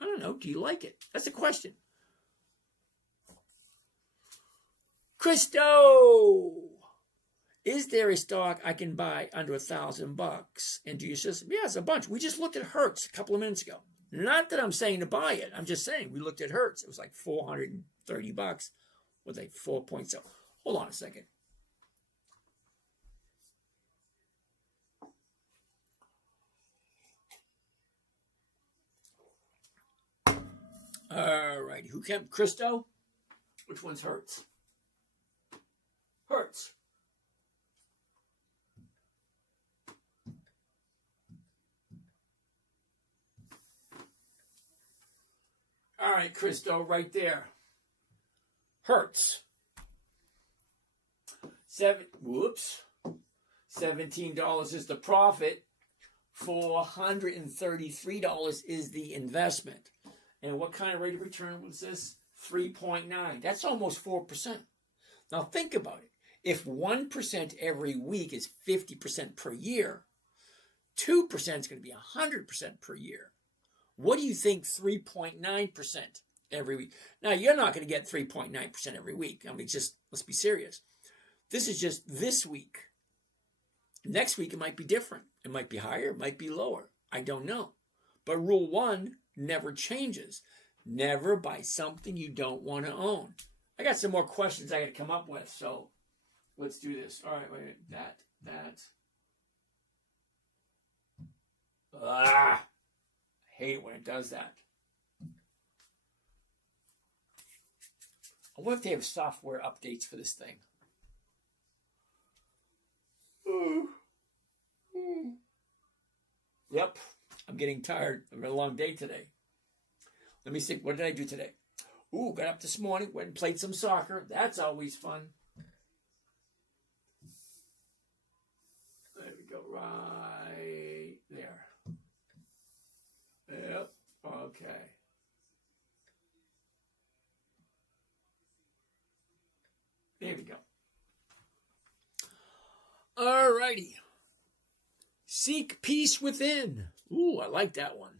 I don't know. Do you like it? That's the question. Christo, is there a stock I can buy under $1,000 into your system? Yeah, it's a bunch. We just looked at Hertz a couple of minutes ago. Not that I'm saying to buy it. I'm just saying we looked at Hertz. It was like $430 with a 4.7. Hold on a second. All right. Who kept Christo? Which one's Hertz? Hertz. All right, Christo, right there. Hertz. $17 is the profit. $433 is the investment. And what kind of rate of return was this? 3.9. That's almost 4%. Now think about it. If 1% every week is 50% per year, 2% is going to be 100% per year. What do you think 3.9% every week? Now, you're not going to get 3.9% every week. I mean, just let's be serious. This is just this week. Next week, it might be different. It might be higher. It might be lower. I don't know. But rule 1 never changes. Never buy something you don't want to own. I got some more questions I got to come up with, so let's do this. All right, wait. That. I hate it when it does that. I wonder if they have software updates for this thing. Yep, I'm getting tired. I've got a long day today. Let me see. What did I do today? Got up this morning, went and played some soccer. That's always fun. There we go, right there. Yep, okay. There we go. All righty. Seek peace within. I like that one.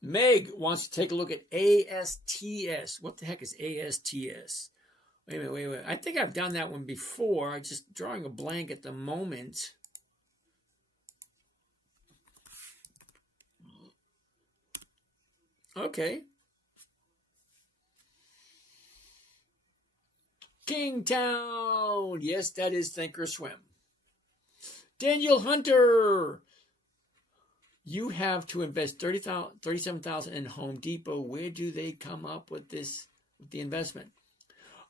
Meg wants to take a look at ASTS. What the heck is ASTS? Wait a minute. I think I've done that one before. I'm just drawing a blank at the moment. Okay. Kingtown. Yes, that is Thinkorswim. Daniel Hunter. You have to invest $37,000 in Home Depot. Where do they come up with this, with the investment?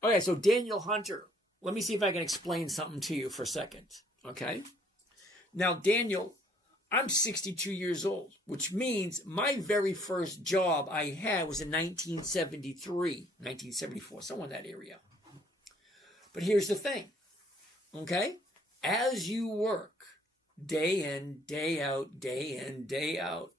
Okay, so Daniel Hunter. Let me see if I can explain something to you for a second. Okay. Now, Daniel, I'm 62 years old, which means my very first job I had was in 1973, 1974, somewhere in that area. But here's the thing, okay? As you work day in, day out,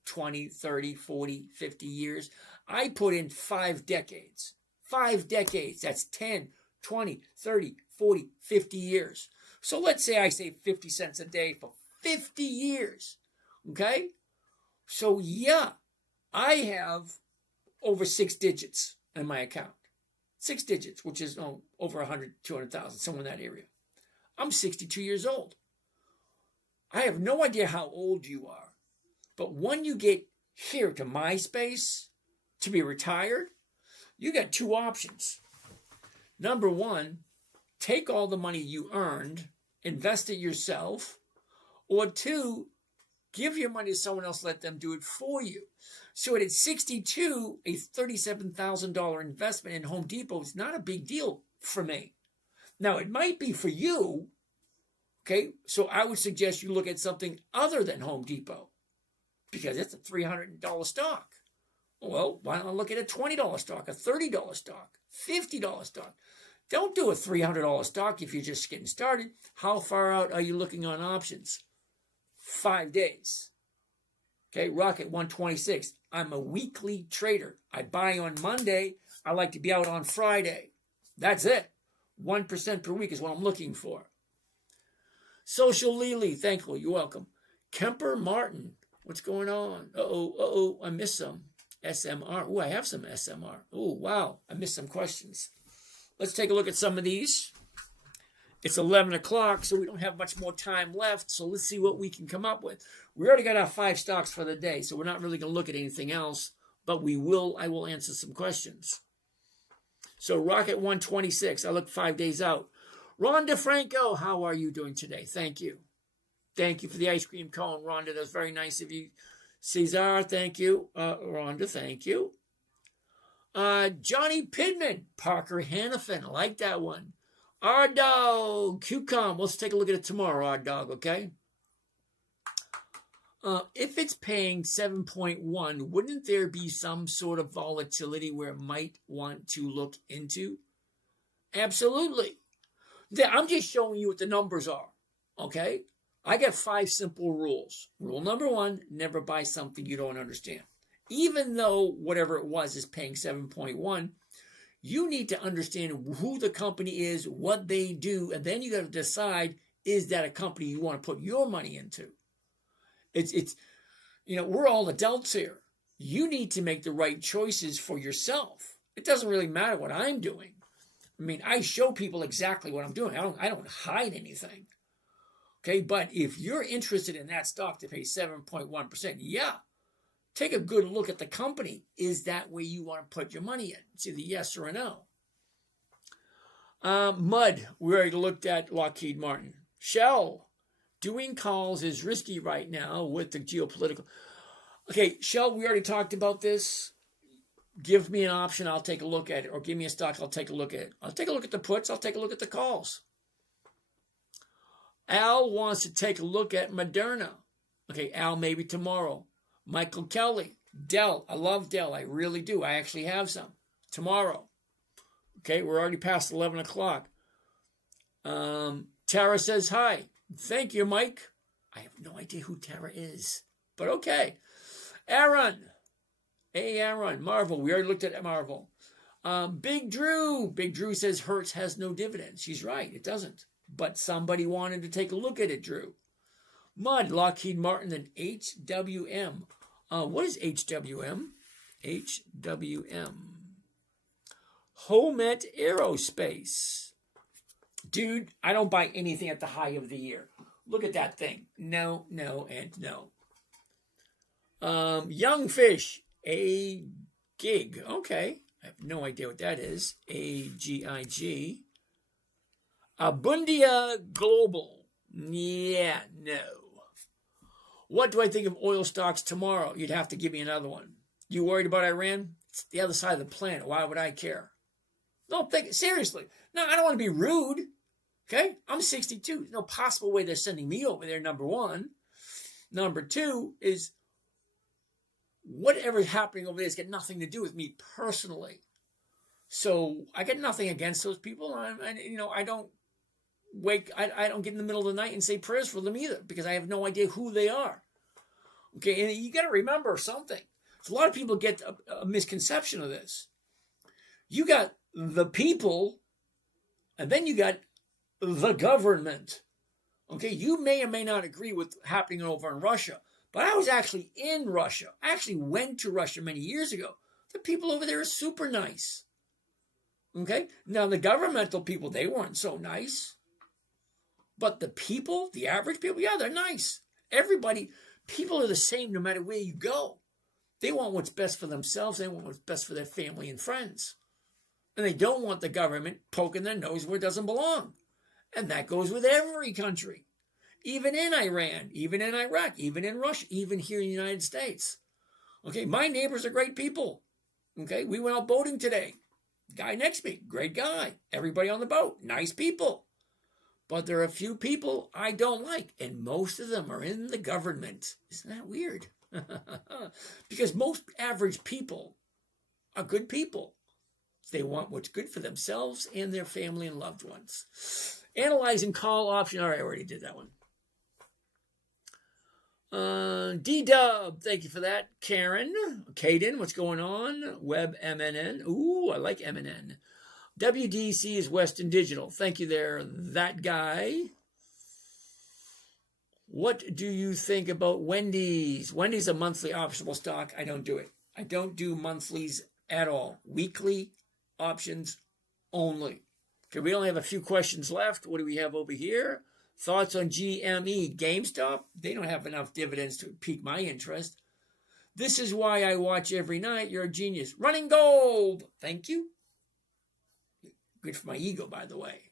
20, 30, 40, 50 years, I put in 5 decades. 5 decades, that's 10, 20, 30, 40, 50 years. So let's say I save 50 cents a day for 50 years, okay? So yeah, I have over 6 digits in my account. 6 digits, which is over 100, 200,000, somewhere in that area. I'm 62 years old. I have no idea how old you are, but when you get here to MySpace to be retired, you got 2 options. Number 1, take all the money you earned, invest it yourself, or 2, give your money to someone else, let them do it for you. So at 62, a $37,000 investment in Home Depot is not a big deal for me. Now, it might be for you, okay? So I would suggest you look at something other than Home Depot because it's a $300 stock. Well, why not look at a $20 stock, a $30 stock, $50 stock? Don't do a $300 stock if you're just getting started. How far out are you looking on options? 5 days. Okay, Rocket 126. I'm a weekly trader. I buy on Monday. I like to be out on Friday. That's it. 1% per week is what I'm looking for. Social Lily, thankful. You're welcome. Kemper Martin, what's going on? I missed some SMR. Oh, I have some SMR. Oh, wow, I missed some questions. Let's take a look at some of these. It's 11 o'clock, so we don't have much more time left, so let's see what we can come up with. We already got our 5 stocks for the day, so we're not really going to look at anything else, but I will answer some questions. So Rocket 126, I look 5 days out. Ron DeFranco, how are you doing today? Thank you. Thank you for the ice cream cone, Rhonda. That was very nice of you. Cesar, thank you. Rhonda, thank you. Johnny Pidman, Parker Hannafin, I like that one. Our dog, QCOM. Let's take a look at it tomorrow, our dog, okay? If it's paying 7.1, wouldn't there be some sort of volatility where it might want to look into? Absolutely. I'm just showing you what the numbers are, okay? I got 5 simple rules. Rule number 1, never buy something you don't understand. Even though whatever it was is paying 7.1, you need to understand who the company is, what they do, and then you got to decide, is that a company you want to put your money into? It's we're all adults here. You need to make the right choices for yourself. It doesn't really matter what I'm doing. I mean, I show people exactly what I'm doing. I don't hide anything. Okay, but if you're interested in that stock to pay 7.1%, yeah, take a good look at the company. Is that where you want to put your money in? It's either yes or a no. Mud, we already looked at Lockheed Martin. Shell, doing calls is risky right now with the geopolitical. Okay, Shell, we already talked about this. Give me an option, I'll take a look at it. Or give me a stock, I'll take a look at it. I'll take a look at the puts, I'll take a look at the calls. Al wants to take a look at Moderna. Okay, Al, maybe tomorrow. Michael Kelly, Dell. I love Dell. I really do. I actually have some. Tomorrow. Okay, we're already past 11 o'clock. Tara says hi. Thank you, Mike. I have no idea who Tara is, but okay. Aaron. Hey, Aaron. Marvel. We already looked at Marvel. Big Drew. Big Drew says Hertz has no dividends. She's right. It doesn't. But somebody wanted to take a look at it, Drew. Mud, Lockheed Martin, and HWM. What is HWM? HWM. Homet Aerospace. Dude, I don't buy anything at the high of the year. Look at that thing. No, and no. Young Fish. A gig. Okay. I have no idea what that is. AGIG. Abundia Global. Yeah, no. What do I think of oil stocks tomorrow? You'd have to give me another one. You worried about Iran? It's the other side of the planet. Why would I care? No, seriously. No, I don't want to be rude. Okay? I'm 62. There's no possible way they're sending me over there, number one. Number two is whatever's happening over there has got nothing to do with me personally. So I got nothing against those people. I don't I don't get in the middle of the night and say prayers for them either because I have no idea who they are. Okay, and you got to remember something. So a lot of people get a misconception of this. You got the people, and then you got the government. Okay, you may or may not agree with what's happening over in Russia, but I was actually in Russia. I actually went to Russia many years ago. The people over there are super nice. Okay, now the governmental people, they weren't so nice. But the people, the average people, yeah, they're nice. Everybody, people are the same no matter where you go. They want what's best for themselves. They want what's best for their family and friends. And they don't want the government poking their nose where it doesn't belong. And that goes with every country. Even in Iran, even in Iraq, even in Russia, even here in the United States. Okay, my neighbors are great people. Okay, we went out boating today. Guy next to me, great guy. Everybody on the boat, nice people. But there are a few people I don't like, and most of them are in the government. Isn't that weird? Because most average people are good people. They want what's good for themselves and their family and loved ones. Analyzing call option. All right, I already did that one. D-Dub, thank you for that. Karen, Caden, what's going on? Web MNN. Ooh, I like MNN. WDC is Western Digital. Thank you there, that guy. What do you think about Wendy's? Wendy's a monthly optional stock. I don't do it. I don't do monthlies at all. Weekly options only. Okay, we only have a few questions left. What do we have over here? Thoughts on GME, GameStop? They don't have enough dividends to pique my interest. This is why I watch every night. You're a genius. Running gold. Thank you. Good for my ego, by the way.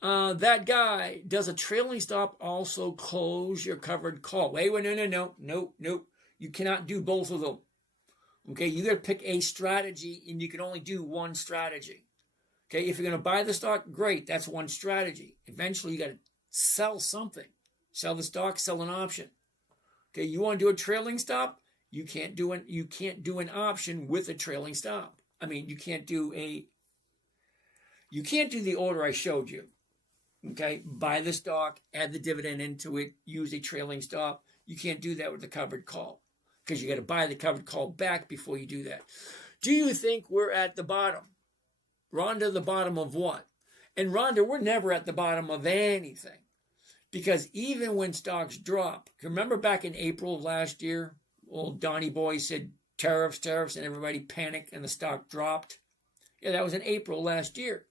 That guy, does a trailing stop also close your covered call? Wait, no. You cannot do both of them. Okay, you got to pick a strategy, and you can only do one strategy. Okay, if you're going to buy the stock, great, that's one strategy. Eventually, you got to sell something. Sell the stock, sell an option. Okay, you want to do a trailing stop? You can't do an option with a trailing stop. I mean, you can't do the order I showed you. Okay, buy the stock, add the dividend into it, use a trailing stop. You can't do that with the covered call because you got to buy the covered call back before you do that. Do you think we're at the bottom? Rhonda, the bottom of what? And Rhonda, we're never at the bottom of anything because even when stocks drop, remember back in April of last year, old Donnie Boy said tariffs, and everybody panicked and the stock dropped. Yeah, that was in April last year.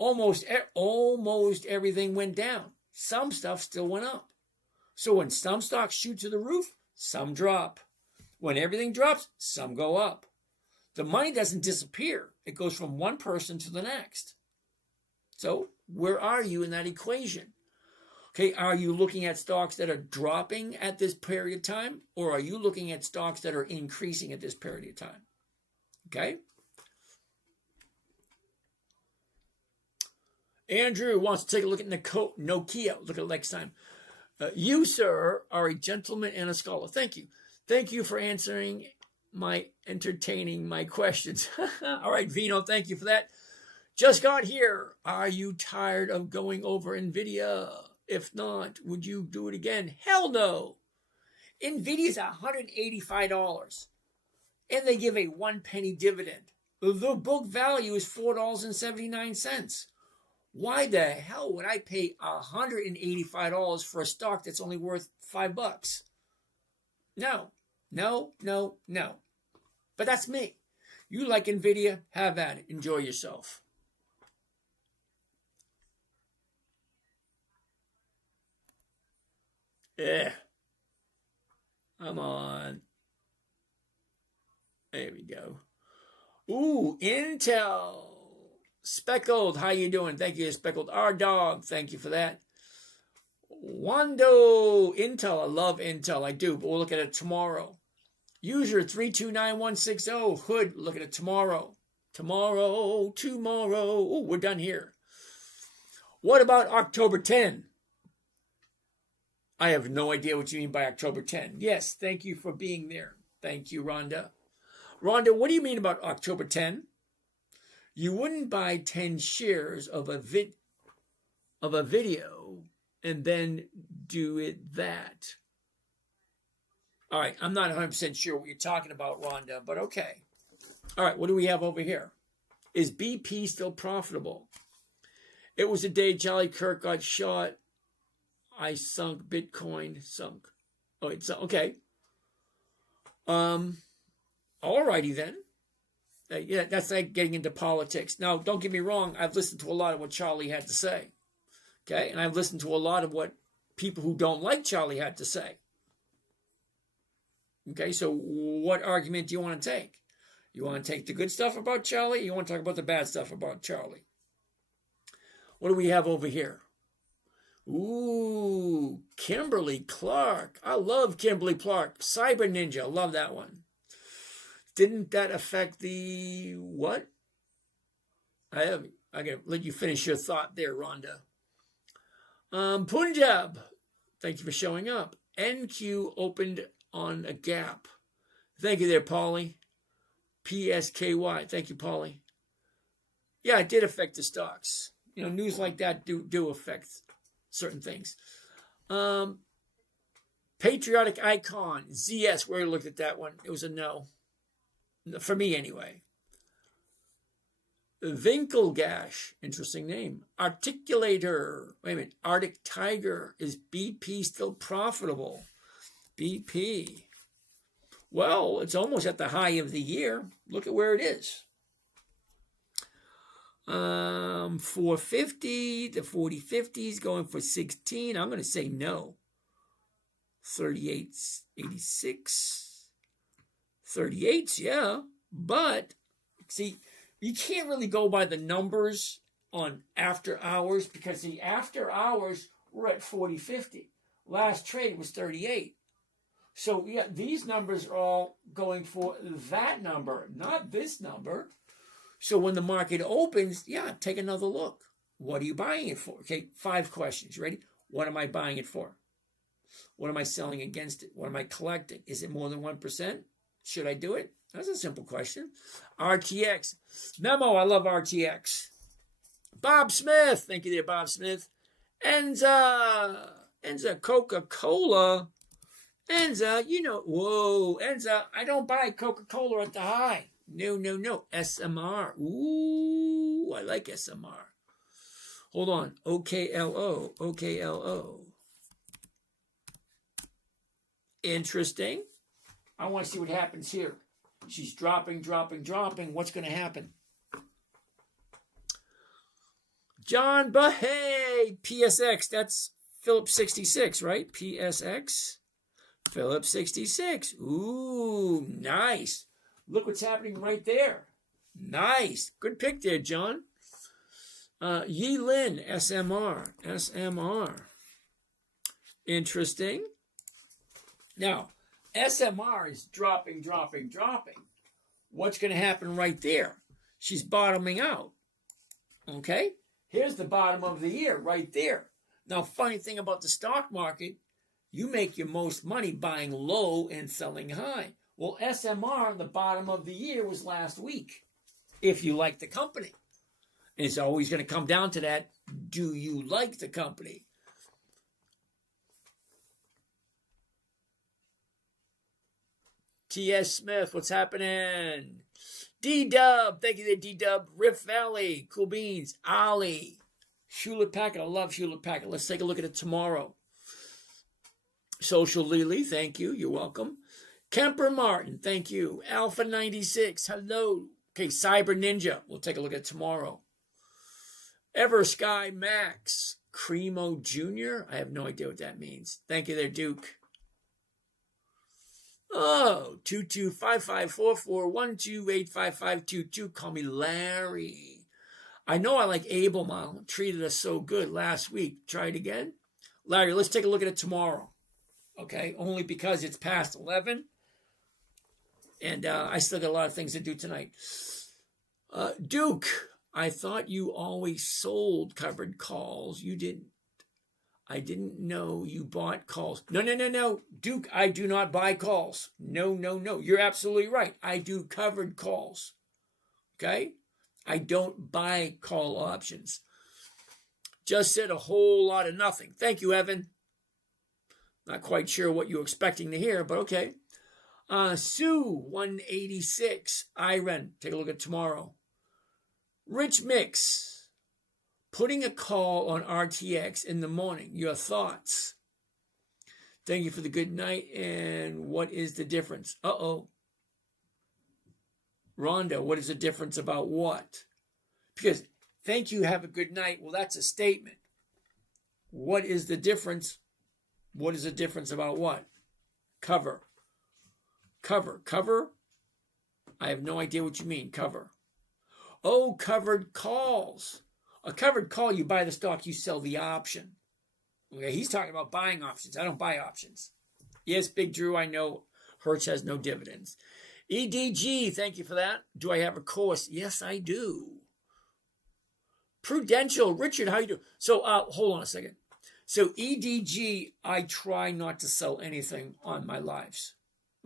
Almost everything went down. Some stuff still went up. So when some stocks shoot to the roof, some drop. When everything drops, some go up. The money doesn't disappear. It goes from one person to the next. So where are you in that equation? Okay, are you looking at stocks that are dropping at this period of time? Or are you looking at stocks that are increasing at this period of time? Okay? Andrew wants to take a look at Nokia. Look at it next time. You, sir, are a gentleman and a scholar. Thank you. Thank you for entertaining my questions. All right, Vino, thank you for that. Just got here. Are you tired of going over NVIDIA? If not, would you do it again? Hell no. NVIDIA's $185, and they give a 1 penny dividend. The book value is $4.79. Why the hell would I pay $185 for a stock that's only worth $5? No. But that's me. You like NVIDIA? Have at it. Enjoy yourself. Come on. There we go. Ooh, Intel. Speckled, how you doing? Thank you, Speckled. Our dog, thank you for that. Wando, Intel, I love Intel, I do, but we'll look at it tomorrow. User 329160, Hood, look at it tomorrow. Tomorrow. Oh, we're done here. What about October 10? I have no idea what you mean by October 10. Yes, thank you for being there. Thank you, Rhonda. Rhonda, what do you mean about October 10? You wouldn't buy 10 shares of a video and then do it that. All right, I'm not 100% sure what you're talking about, Rhonda, but okay. All right, what do we have over here? Is BP still profitable? It was the day Charlie Kirk got shot. I sunk Bitcoin. Oh, it's okay. All righty then. Yeah, that's like getting into politics. Now, don't get me wrong. I've listened to a lot of what Charlie had to say. Okay? And I've listened to a lot of what people who don't like Charlie had to say. Okay? So what argument do you want to take? You want to take the good stuff about Charlie? Or you want to talk about the bad stuff about Charlie? What do we have over here? Ooh, Kimberly Clark. I love Kimberly Clark. Cyber Ninja. Love that one. Didn't that affect the what? I gotta let you finish your thought there, Rhonda. Punjab, thank you for showing up. NQ opened on a gap. Thank you there, Polly. PSKY, thank you, Polly. Yeah, it did affect the stocks. You know, news like that do affect certain things. Patriotic Icon, ZS. We already looked at that one. It was a no. For me, anyway. Winkelgash, interesting name. Articulator, wait a minute. Arctic Tiger, is BP still profitable? BP. Well, it's almost at the high of the year. Look at where it is. 450, the 40/50 is going for 16. I'm going to say no. 38.86. 38s, yeah. But, see, you can't really go by the numbers on after hours because the after hours were at 40/50. Last trade was 38. So, yeah, these numbers are all going for that number, not this number. So when the market opens, yeah, take another look. What are you buying it for? Okay, 5 questions. You ready? What am I buying it for? What am I selling against it? What am I collecting? Is it more than 1%? Should I do it? That's a simple question. RTX. Memo, I love RTX. Bob Smith. Thank you there, Bob Smith. Enza Coca-Cola. Enza, whoa, Enza, I don't buy Coca-Cola at the high. No. SMR. Ooh, I like SMR. Hold on. OKLO. Interesting. I want to see what happens here. She's dropping. What's going to happen? John Bahay, PSX. That's Phillips 66, right? PSX. Phillips 66. Ooh, nice. Look what's happening right there. Nice. Good pick there, John. Yi Lin, SMR. Interesting. Now, SMR is dropping. What's going to happen right there? She's bottoming out. Okay? Here's the bottom of the year right there. Now, funny thing about the stock market, you make your most money buying low and selling high. Well, SMR, the bottom of the year was last week, if you like the company. And it's always going to come down to that, do you like the company? T.S. Smith, what's happening? D-Dub, thank you there, D-Dub. Rift Valley, Cool Beans, Ali. Hewlett Packard, I love Hewlett Packard. Let's take a look at it tomorrow. Social Lily, thank you, you're welcome. Kemper Martin, thank you. Alpha 96, hello. Okay, Cyber Ninja, we'll take a look at it tomorrow. Eversky Max, Cremo Jr., I have no idea what that means. Thank you there, Duke. Oh, 22554412855522, call me Larry. I know I like Abelmile, treated us so good last week. Try it again. Larry, let's take a look at it tomorrow. Okay, only because it's past 11. And I still got a lot of things to do tonight. Duke, I thought you always sold covered calls. You didn't. I didn't know you bought calls. No. Duke, I do not buy calls. No. You're absolutely right. I do covered calls. Okay? I don't buy call options. Just said a whole lot of nothing. Thank you, Evan. Not quite sure what you're expecting to hear, but okay. Sue, 186. Iron, take a look at tomorrow. Rich Mix, putting a call on RTX in the morning. Your thoughts? Thank you for the good night. And what is the difference? Uh-oh. Rhonda, what is the difference about what? Because thank you, have a good night. Well, that's a statement. What is the difference? What is the difference about what? Cover. I have no idea what you mean, cover. Oh, covered calls. A covered call, you buy the stock, you sell the option. Okay, he's talking about buying options. I don't buy options. Yes, Big Drew, I know Hertz has no dividends. EDG, thank you for that. Do I have a course? Yes, I do. Prudential, Richard, how you doing? So, hold on a second. So, EDG, I try not to sell anything on my lives.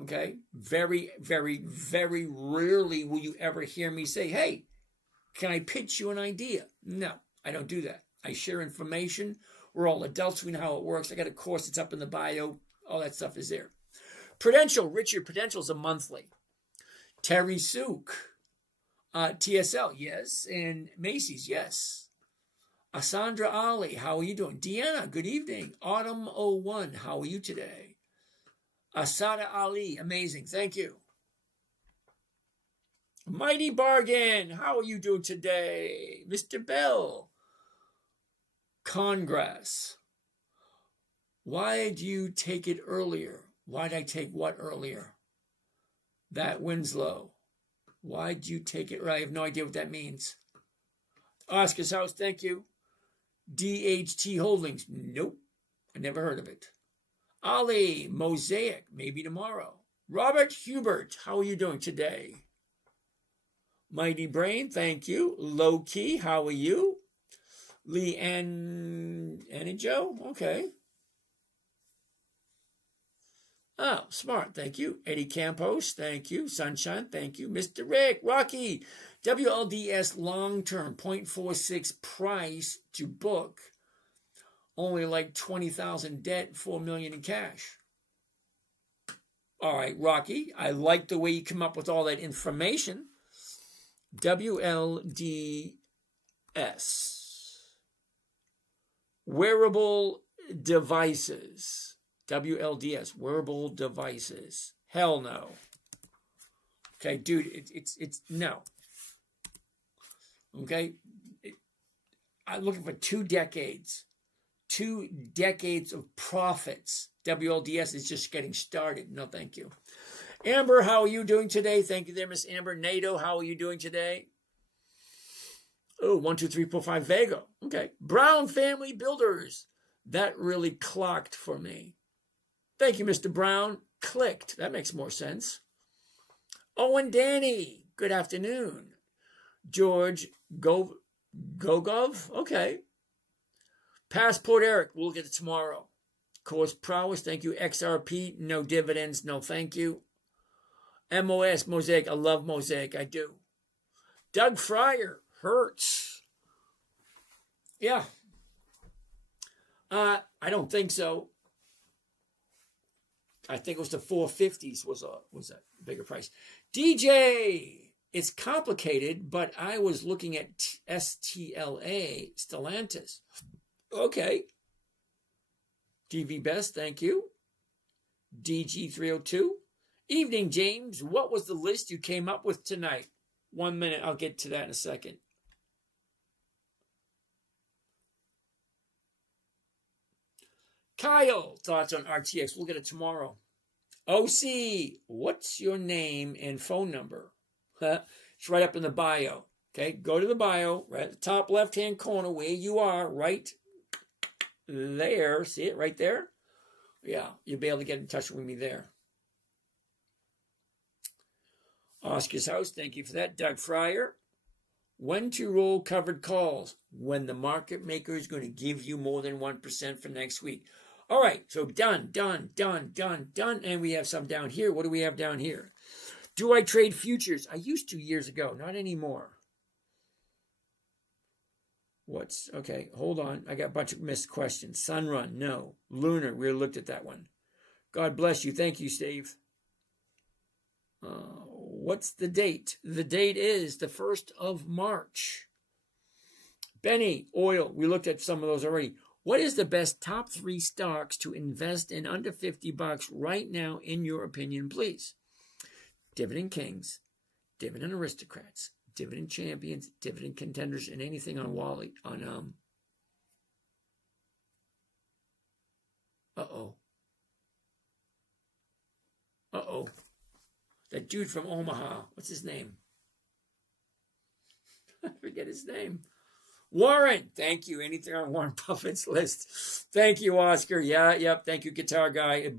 Okay? Very, very, very rarely will you ever hear me say, hey, can I pitch you an idea? No, I don't do that. I share information. We're all adults. We know how it works. I got a course that's up in the bio. All that stuff is there. Prudential, Richard, Prudential's a monthly. Terry Sook, TSL, yes. And Macy's, yes. Asandra Ali, how are you doing? Deanna, good evening. Autumn 01, how are you today? Asada Ali, amazing, thank you. Mighty Bargain, how are you doing today? Mr. Bell. Congress. Why'd you take it earlier? Why'd I take what earlier? That Winslow. Why'd you take it? I have no idea what that means. Oscar's House, thank you. DHT Holdings, nope. I never heard of it. Ali, Mosaic, maybe tomorrow. Robert Hubert, how are you doing today? Mighty Brain, thank you. Low Key, how are you? Lee and Joe, okay. Oh, smart, thank you. Eddie Campos, thank you. Sunshine, thank you. Mr. Rick, Rocky, WLDS long-term, 0.46 price to book. Only like 20,000 debt, 4 million in cash. All right, Rocky, I like the way you come up with all that information. WLDS. Wearable devices. WLDS. Wearable devices. Hell no. Okay, dude, it's no. Okay? I'm looking for 2 decades. 2 decades of profits. WLDS is just getting started. No, thank you. Amber, how are you doing today? Thank you there, Miss Amber. NATO, how are you doing today? Oh, 1, 2, 3, 4, 5, Vago. Okay. Brown Family Builders. That really clocked for me. Thank you, Mr. Brown. Clicked. That makes more sense. Oh, and Danny. Good afternoon. George Gogov. Okay. Passport Eric. We'll look at it tomorrow. Course Prowess. Thank you. XRP. No dividends. No thank you. MOS. Mosaic. I love Mosaic. I do. Doug Fryer. Hertz. Yeah. I don't think so. I think it was the 450s was a bigger price. DJ, it's complicated, but I was looking at STLA, Stellantis. Okay. DV Best, thank you. DG302. Evening, James. What was the list you came up with tonight? 1 minute. I'll get to that in a second. Kyle, thoughts on RTX. We'll get it tomorrow. OC, what's your name and phone number? It's right up in the bio. Okay, go to the bio, right at the top left-hand corner where you are, right there. See it right there? Yeah, you'll be able to get in touch with me there. Oscar's House, thank you for that. Doug Fryer. When to roll covered calls? When the market maker is going to give you more than 1% for next week. All right, so done. And we have some down here. What do we have down here? Do I trade futures? I used to years ago, not anymore. Okay, hold on. I got a bunch of missed questions. Sunrun, no. Lunar, we looked at that one. God bless you. Thank you, Steve. What's the date? The date is the 1st of March. Benny, oil, we looked at some of those already. What is the best top 3 stocks to invest in under $50 right now, in your opinion, please? Dividend Kings, Dividend Aristocrats, Dividend Champions, Dividend Contenders, and anything on Wally, on, Uh-oh. That dude from Omaha, what's his name? I forget his name. Warren, thank you. Anything on Warren Buffett's list? Thank you, Oscar. Yeah, yep. Thank you, guitar guy.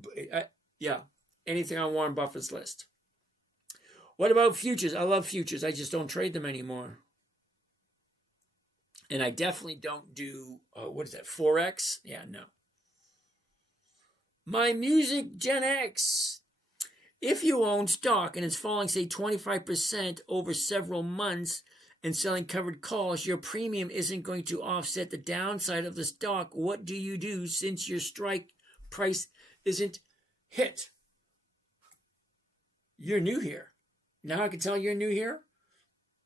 Yeah, anything on Warren Buffett's list. What about futures? I love futures. I just don't trade them anymore. And I definitely don't do, what is that, Forex? Yeah, no. My Music Gen X. If you own stock and it's falling, say, 25% over several months, and selling covered calls, your premium isn't going to offset the downside of the stock. What do you do since your strike price isn't hit. You're new here. Now I can tell you're new here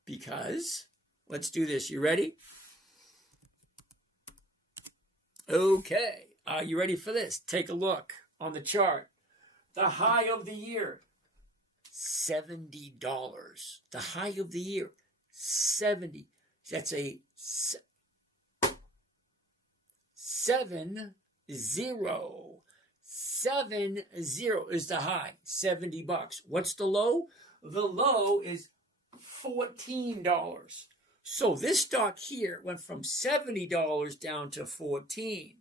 because, let's do this. You ready? Okay. Are you ready for this? Take a look on the chart. The high of the year, $70. The high of the year, 70. That's a 7-0. 7-0 is the high, $70. What's the low? The low is $14. So this stock here went from $70 down to $14.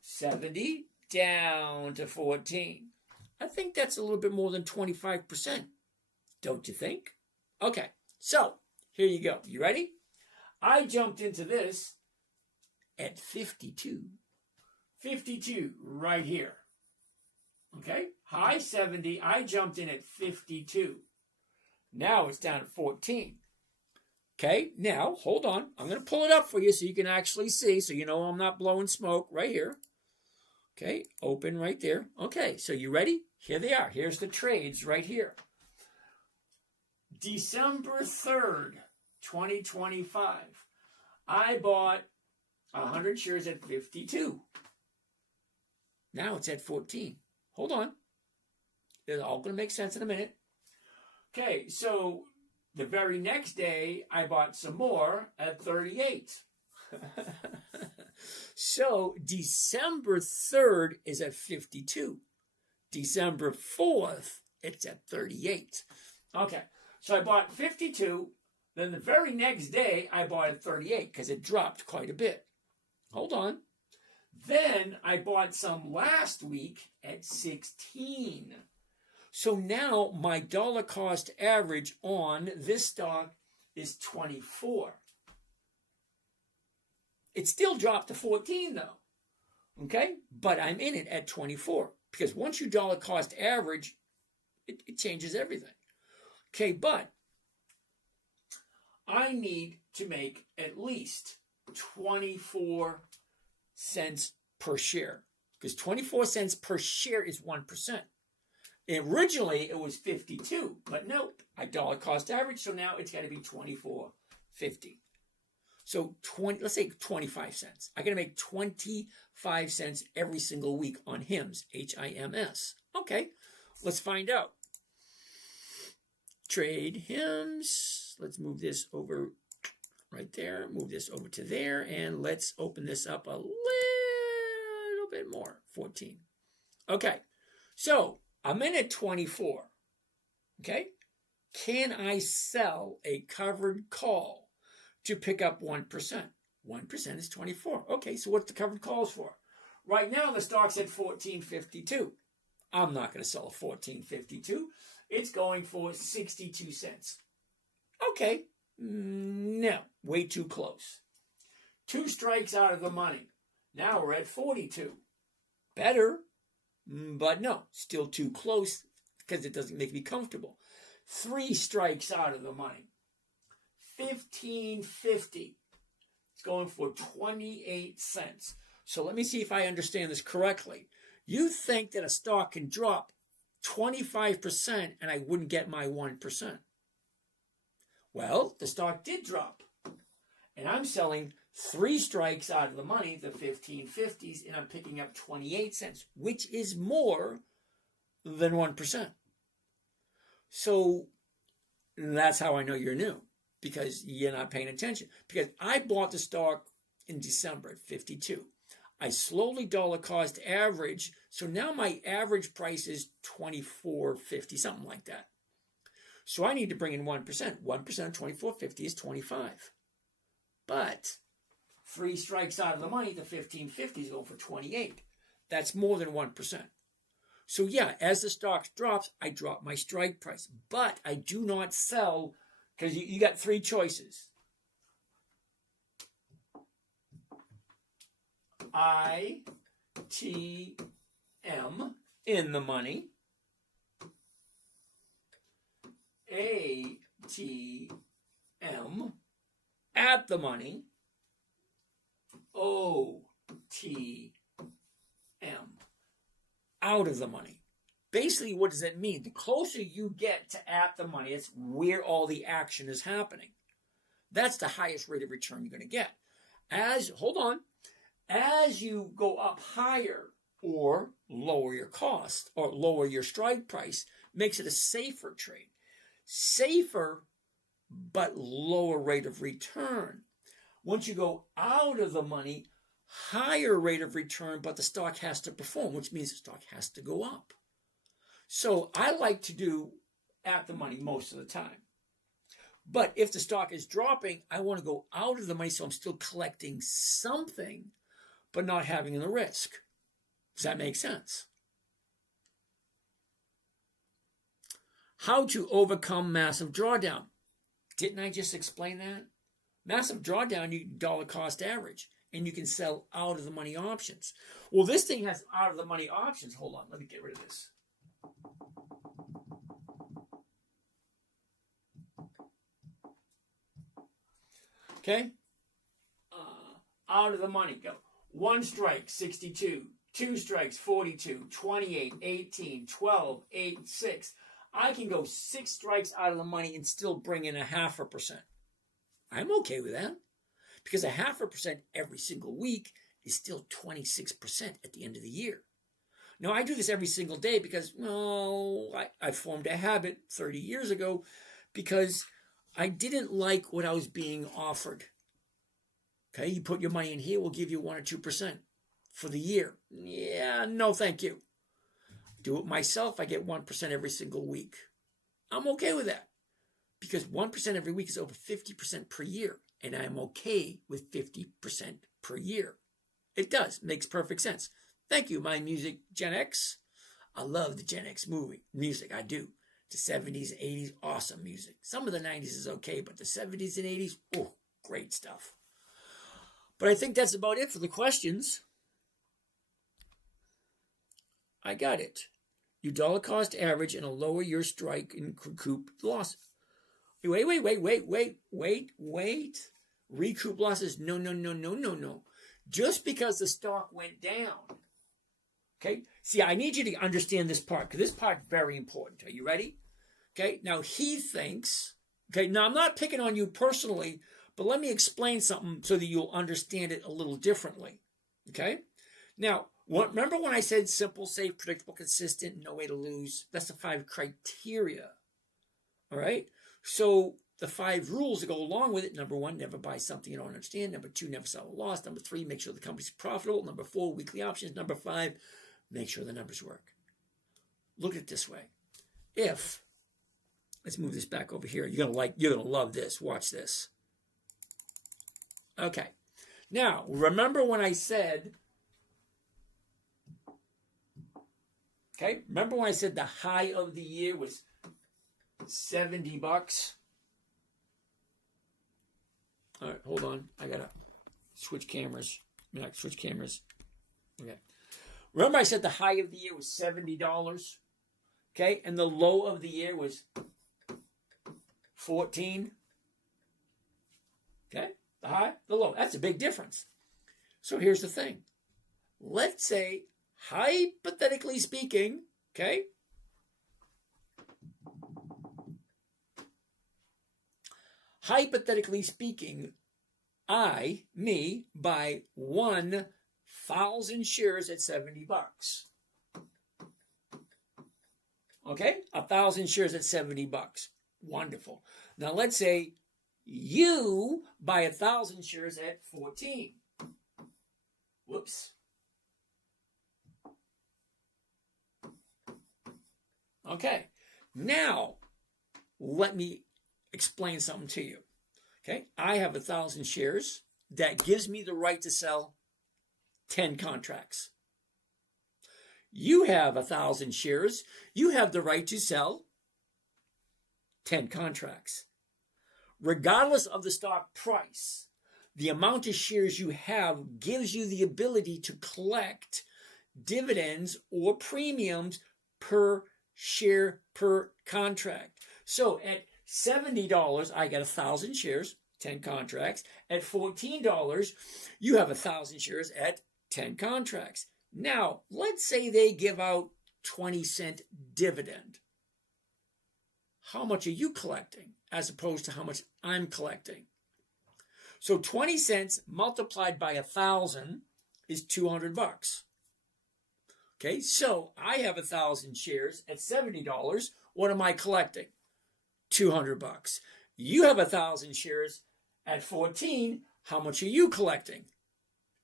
70 down to 14. I think that's a little bit more than 25%. Don't you think? Okay, so here you go. You ready? I jumped into this at 52. 52 right here. Okay, high 70. I jumped in at 52. Now it's down at 14. Okay, now hold on. I'm going to pull it up for you so you can actually see, so you know I'm not blowing smoke right here. Okay, open right there. Okay, so you ready? Here they are. Here's the trades right here. December 3rd, 2025. I bought 100 shares at 52. Now it's at 14. Hold on. It's all going to make sense in a minute. Okay, so the very next day, I bought some more at 38. So December 3rd is at 52. December 4th, it's at 38. Okay, so I bought 52. Then the very next day, I bought at 38 because it dropped quite a bit. Hold on. Then I bought some last week at 16. So now my dollar cost average on this stock is 24. It still dropped to 14 though. Okay? But I'm in it at 24. Because once you dollar cost average, it changes everything. Okay, but I need to make at least 24 cents per share. Because 24 cents per share is 1%. Originally, it was 52, but nope, I dollar cost average, so now it's got to be 24.50. So let's say 25 cents. I got to make 25 cents every single week on HIMS, HIMS. Okay, let's find out. Trade HIMS. Let's move this over right there. Move this over to there, and let's open this up a little bit more. 14. Okay, so I'm in at 24. Okay, can I sell a covered call to pick up 1%? 1% is 24. Okay, so what's the covered calls for? Right now, the stock's at 14.52. I'm not going to sell a 14.52. It's going for 62 cents. Okay, no, way too close. 2 strikes out of the money. Now we're at 42. Better, but no, still too close because it doesn't make me comfortable. 3 strikes out of the money. 15.50. It's going for 28 cents. So let me see if I understand this correctly. You think that a stock can drop 25% and I wouldn't get my 1%. Well, the stock did drop. And I'm selling 3 strikes out of the money, the 15.50s, and I'm picking up 28 cents, which is more than 1%. So that's how I know you're new, because you're not paying attention. Because I bought the stock in December at 52. I slowly dollar cost average, so now my average price is $24.50, something like that. So I need to bring in 1%. 1% of $24.50 is 25. But 3 strikes out of the money, the 15.50 is going for 28. That's more than 1%. So yeah, as the stock drops, I drop my strike price. But I do not sell, because you got 3 choices. ITM in the money. ATM at the money. OTM out of the money. basically, what does that mean? The closer you get to at the money, it's where all the action is happening. That's the highest rate of return you're going to get. As you go up higher or lower your cost or lower your strike price, makes it a safer trade. Safer, but lower rate of return. Once you go out of the money, higher rate of return, but the stock has to perform, which means the stock has to go up. So I like to do at the money most of the time. But if the stock is dropping, I want to go out of the money so I'm still collecting something, but not having the risk. Does that make sense? How to overcome massive drawdown. Didn't I just explain that? Massive drawdown, you dollar cost average, and you can sell out of the money options. Well, this thing has out of the money options. Hold on, let me get rid of this. Okay? Out of the money, go. 1 strike, 62. 2 strikes, 42. 28, 18, 12, 8, 6. I can go 6 strikes out of the money and still bring in 0.5%. I'm okay with that. Because 0.5% every single week is still 26% at the end of the year. Now, I do this every single day because, I formed a habit 30 years ago because I didn't like what I was being offered. Okay, you put your money in here, we'll give you 1 or 2% for the year. Yeah, no, thank you. Do it myself, I get 1% every single week. I'm okay with that because 1% every week is over 50% per year, and I'm okay with 50% per year. It does, makes perfect sense. Thank you, my music Gen X. I love the Gen X music, I do. The 70s and 80s, awesome music. Some of the 90s is okay, but the 70s and 80s, oh, great stuff. But I think that's about it for the questions. I got it. You dollar cost average and a lower your strike and recoup loss. Wait. Recoup losses. No. Just because the stock went down. Okay? See, I need you to understand this part, because this part is very important. Are you ready? Okay? Now, he thinks, okay, now I'm not picking on you personally, but let me explain something so that you'll understand it a little differently. Okay? Now, remember when I said simple, safe, predictable, consistent, no way to lose? That's the 5 criteria. All right? So the 5 rules that go along with it. Number 1, never buy something you don't understand. Number 2, never sell a loss. Number 3, make sure the company's profitable. Number 4, weekly options. Number 5, make sure the numbers work. Look at it this way. Let's move this back over here. You're gonna love this. Watch this. Okay. Now, remember when I said, the high of the year was $70? All right, hold on. I got to switch cameras. Okay. Remember I said the high of the year was $70? Okay, and the low of the year was 14. Okay, the high, the low. That's a big difference. So here's the thing. Let's say, hypothetically speaking, okay, I buy 1,000 shares at $70. Okay, 1,000 shares at $70. Wonderful. Now let's say you buy 1,000 shares at 14. Whoops. Okay, now let me explain something to you. Okay, I have 1,000 shares. That gives me the right to sell 10 contracts. You have 1,000 shares. You have the right to sell 10 contracts. Regardless of the stock price, the amount of shares you have gives you the ability to collect dividends or premiums per share per contract. So at $70, I get 1,000 shares, 10 contracts. At $14, you have 1,000 shares at 10 contracts. Now, let's say they give out 20-cent dividend. How much are you collecting as opposed to how much I'm collecting? So 20 cents multiplied by 1,000 is $200. Okay, so I have 1,000 shares at $70. What am I collecting? $200. You have 1,000 shares at 14. How much are you collecting?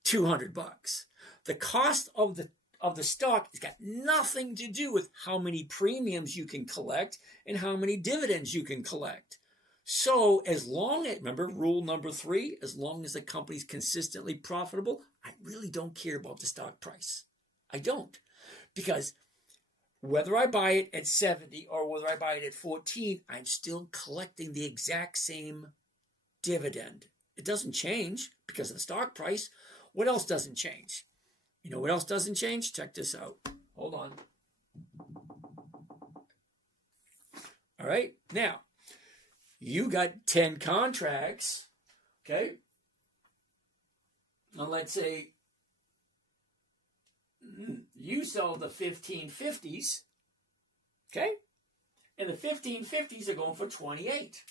$200. The cost of the stock has got nothing to do with how many premiums you can collect and how many dividends you can collect. So as long as, remember rule number 3, as long as the company's consistently profitable, I really don't care about the stock price. I don't. Because whether I buy it at 70 or whether I buy it at 14, I'm still collecting the exact same dividend. It doesn't change because of the stock price. What else doesn't change? You know what else doesn't change? Check this out. Hold on. All right. Now, you got 10 contracts. Okay. Now, let's say you sell the 1550s. Okay. And the 1550s are going for 28.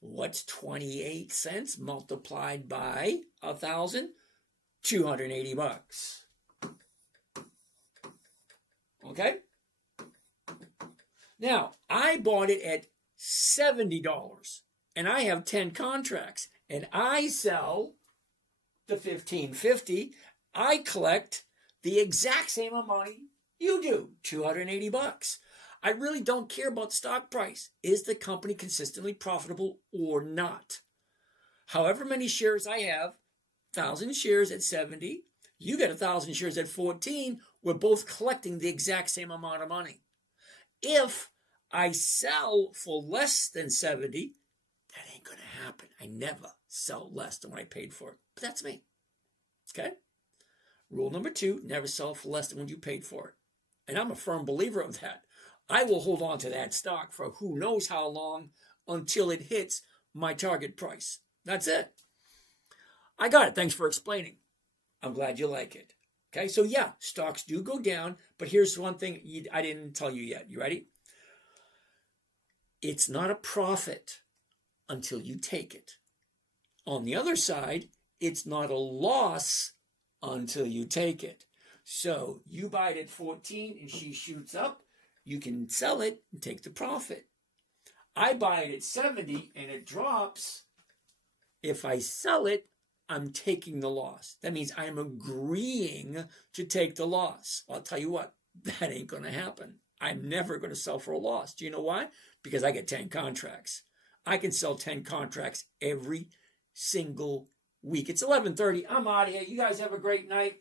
What's 28 cents multiplied by 1,000? $280. Okay? Now, I bought it at $70, and I have 10 contracts, and I sell the 1550. I collect the exact same amount of money you do, $280. I really don't care about the stock price. Is the company consistently profitable or not? However many shares I have, 1,000 shares at 70, you got 1,000 shares at 14, we're both collecting the exact same amount of money. If I sell for less than 70, that ain't going to happen. I never sell less than what I paid for it. But that's me. Okay? Rule number 2, never sell for less than what you paid for it. And I'm a firm believer of that. I will hold on to that stock for who knows how long until it hits my target price. That's it. I got it. Thanks for explaining. I'm glad you like it. Okay, so yeah, stocks do go down, but here's one thing I didn't tell you yet. You ready? It's not a profit until you take it. On the other side, it's not a loss until you take it. So you buy it at 14 and she shoots up, you can sell it and take the profit. I buy it at 70 and it drops. If I sell it, I'm taking the loss. That means I'm agreeing to take the loss. Well, I'll tell you what, that ain't going to happen. I'm never going to sell for a loss. Do you know why? Because I get 10 contracts. I can sell 10 contracts every single week. It's 11:30. I'm out of here. You guys have a great night.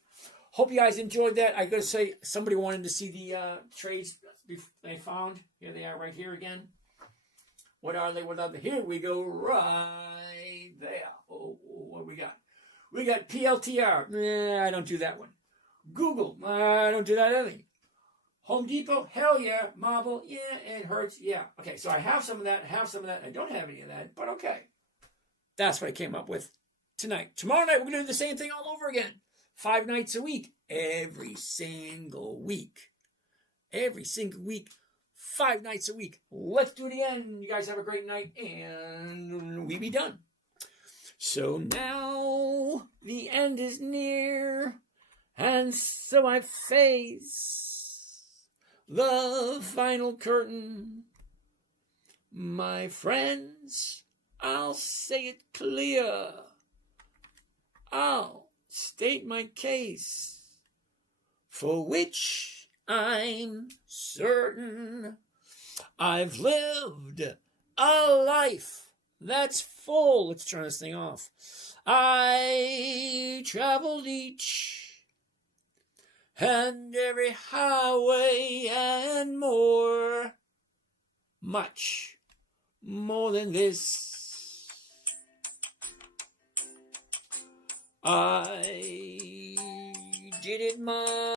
Hope you guys enjoyed that. I got to say, somebody wanted to see the trades they found. Here they are right here again. What are they? What are they? Here we go right there. Oh, what we got? We got PLTR. I don't do that one. Google. I don't do that either. Home Depot. Hell yeah. Marble. Yeah. And Hertz. Yeah. Okay, so I have some of that. I don't have any of that, but okay. That's what I came up with tonight. Tomorrow night, we're going to do the same thing all over again. 5 nights a week. Every single week. Every single week. 5 nights a week. Let's do it again. You guys have a great night, and we be done. So now the end is near, and so I face the final curtain. My friends, I'll say it clear. I'll state my case, for which I'm certain. I've lived a life that's full. Let's turn this thing off. I traveled each and every highway and more, much more than this. I did it my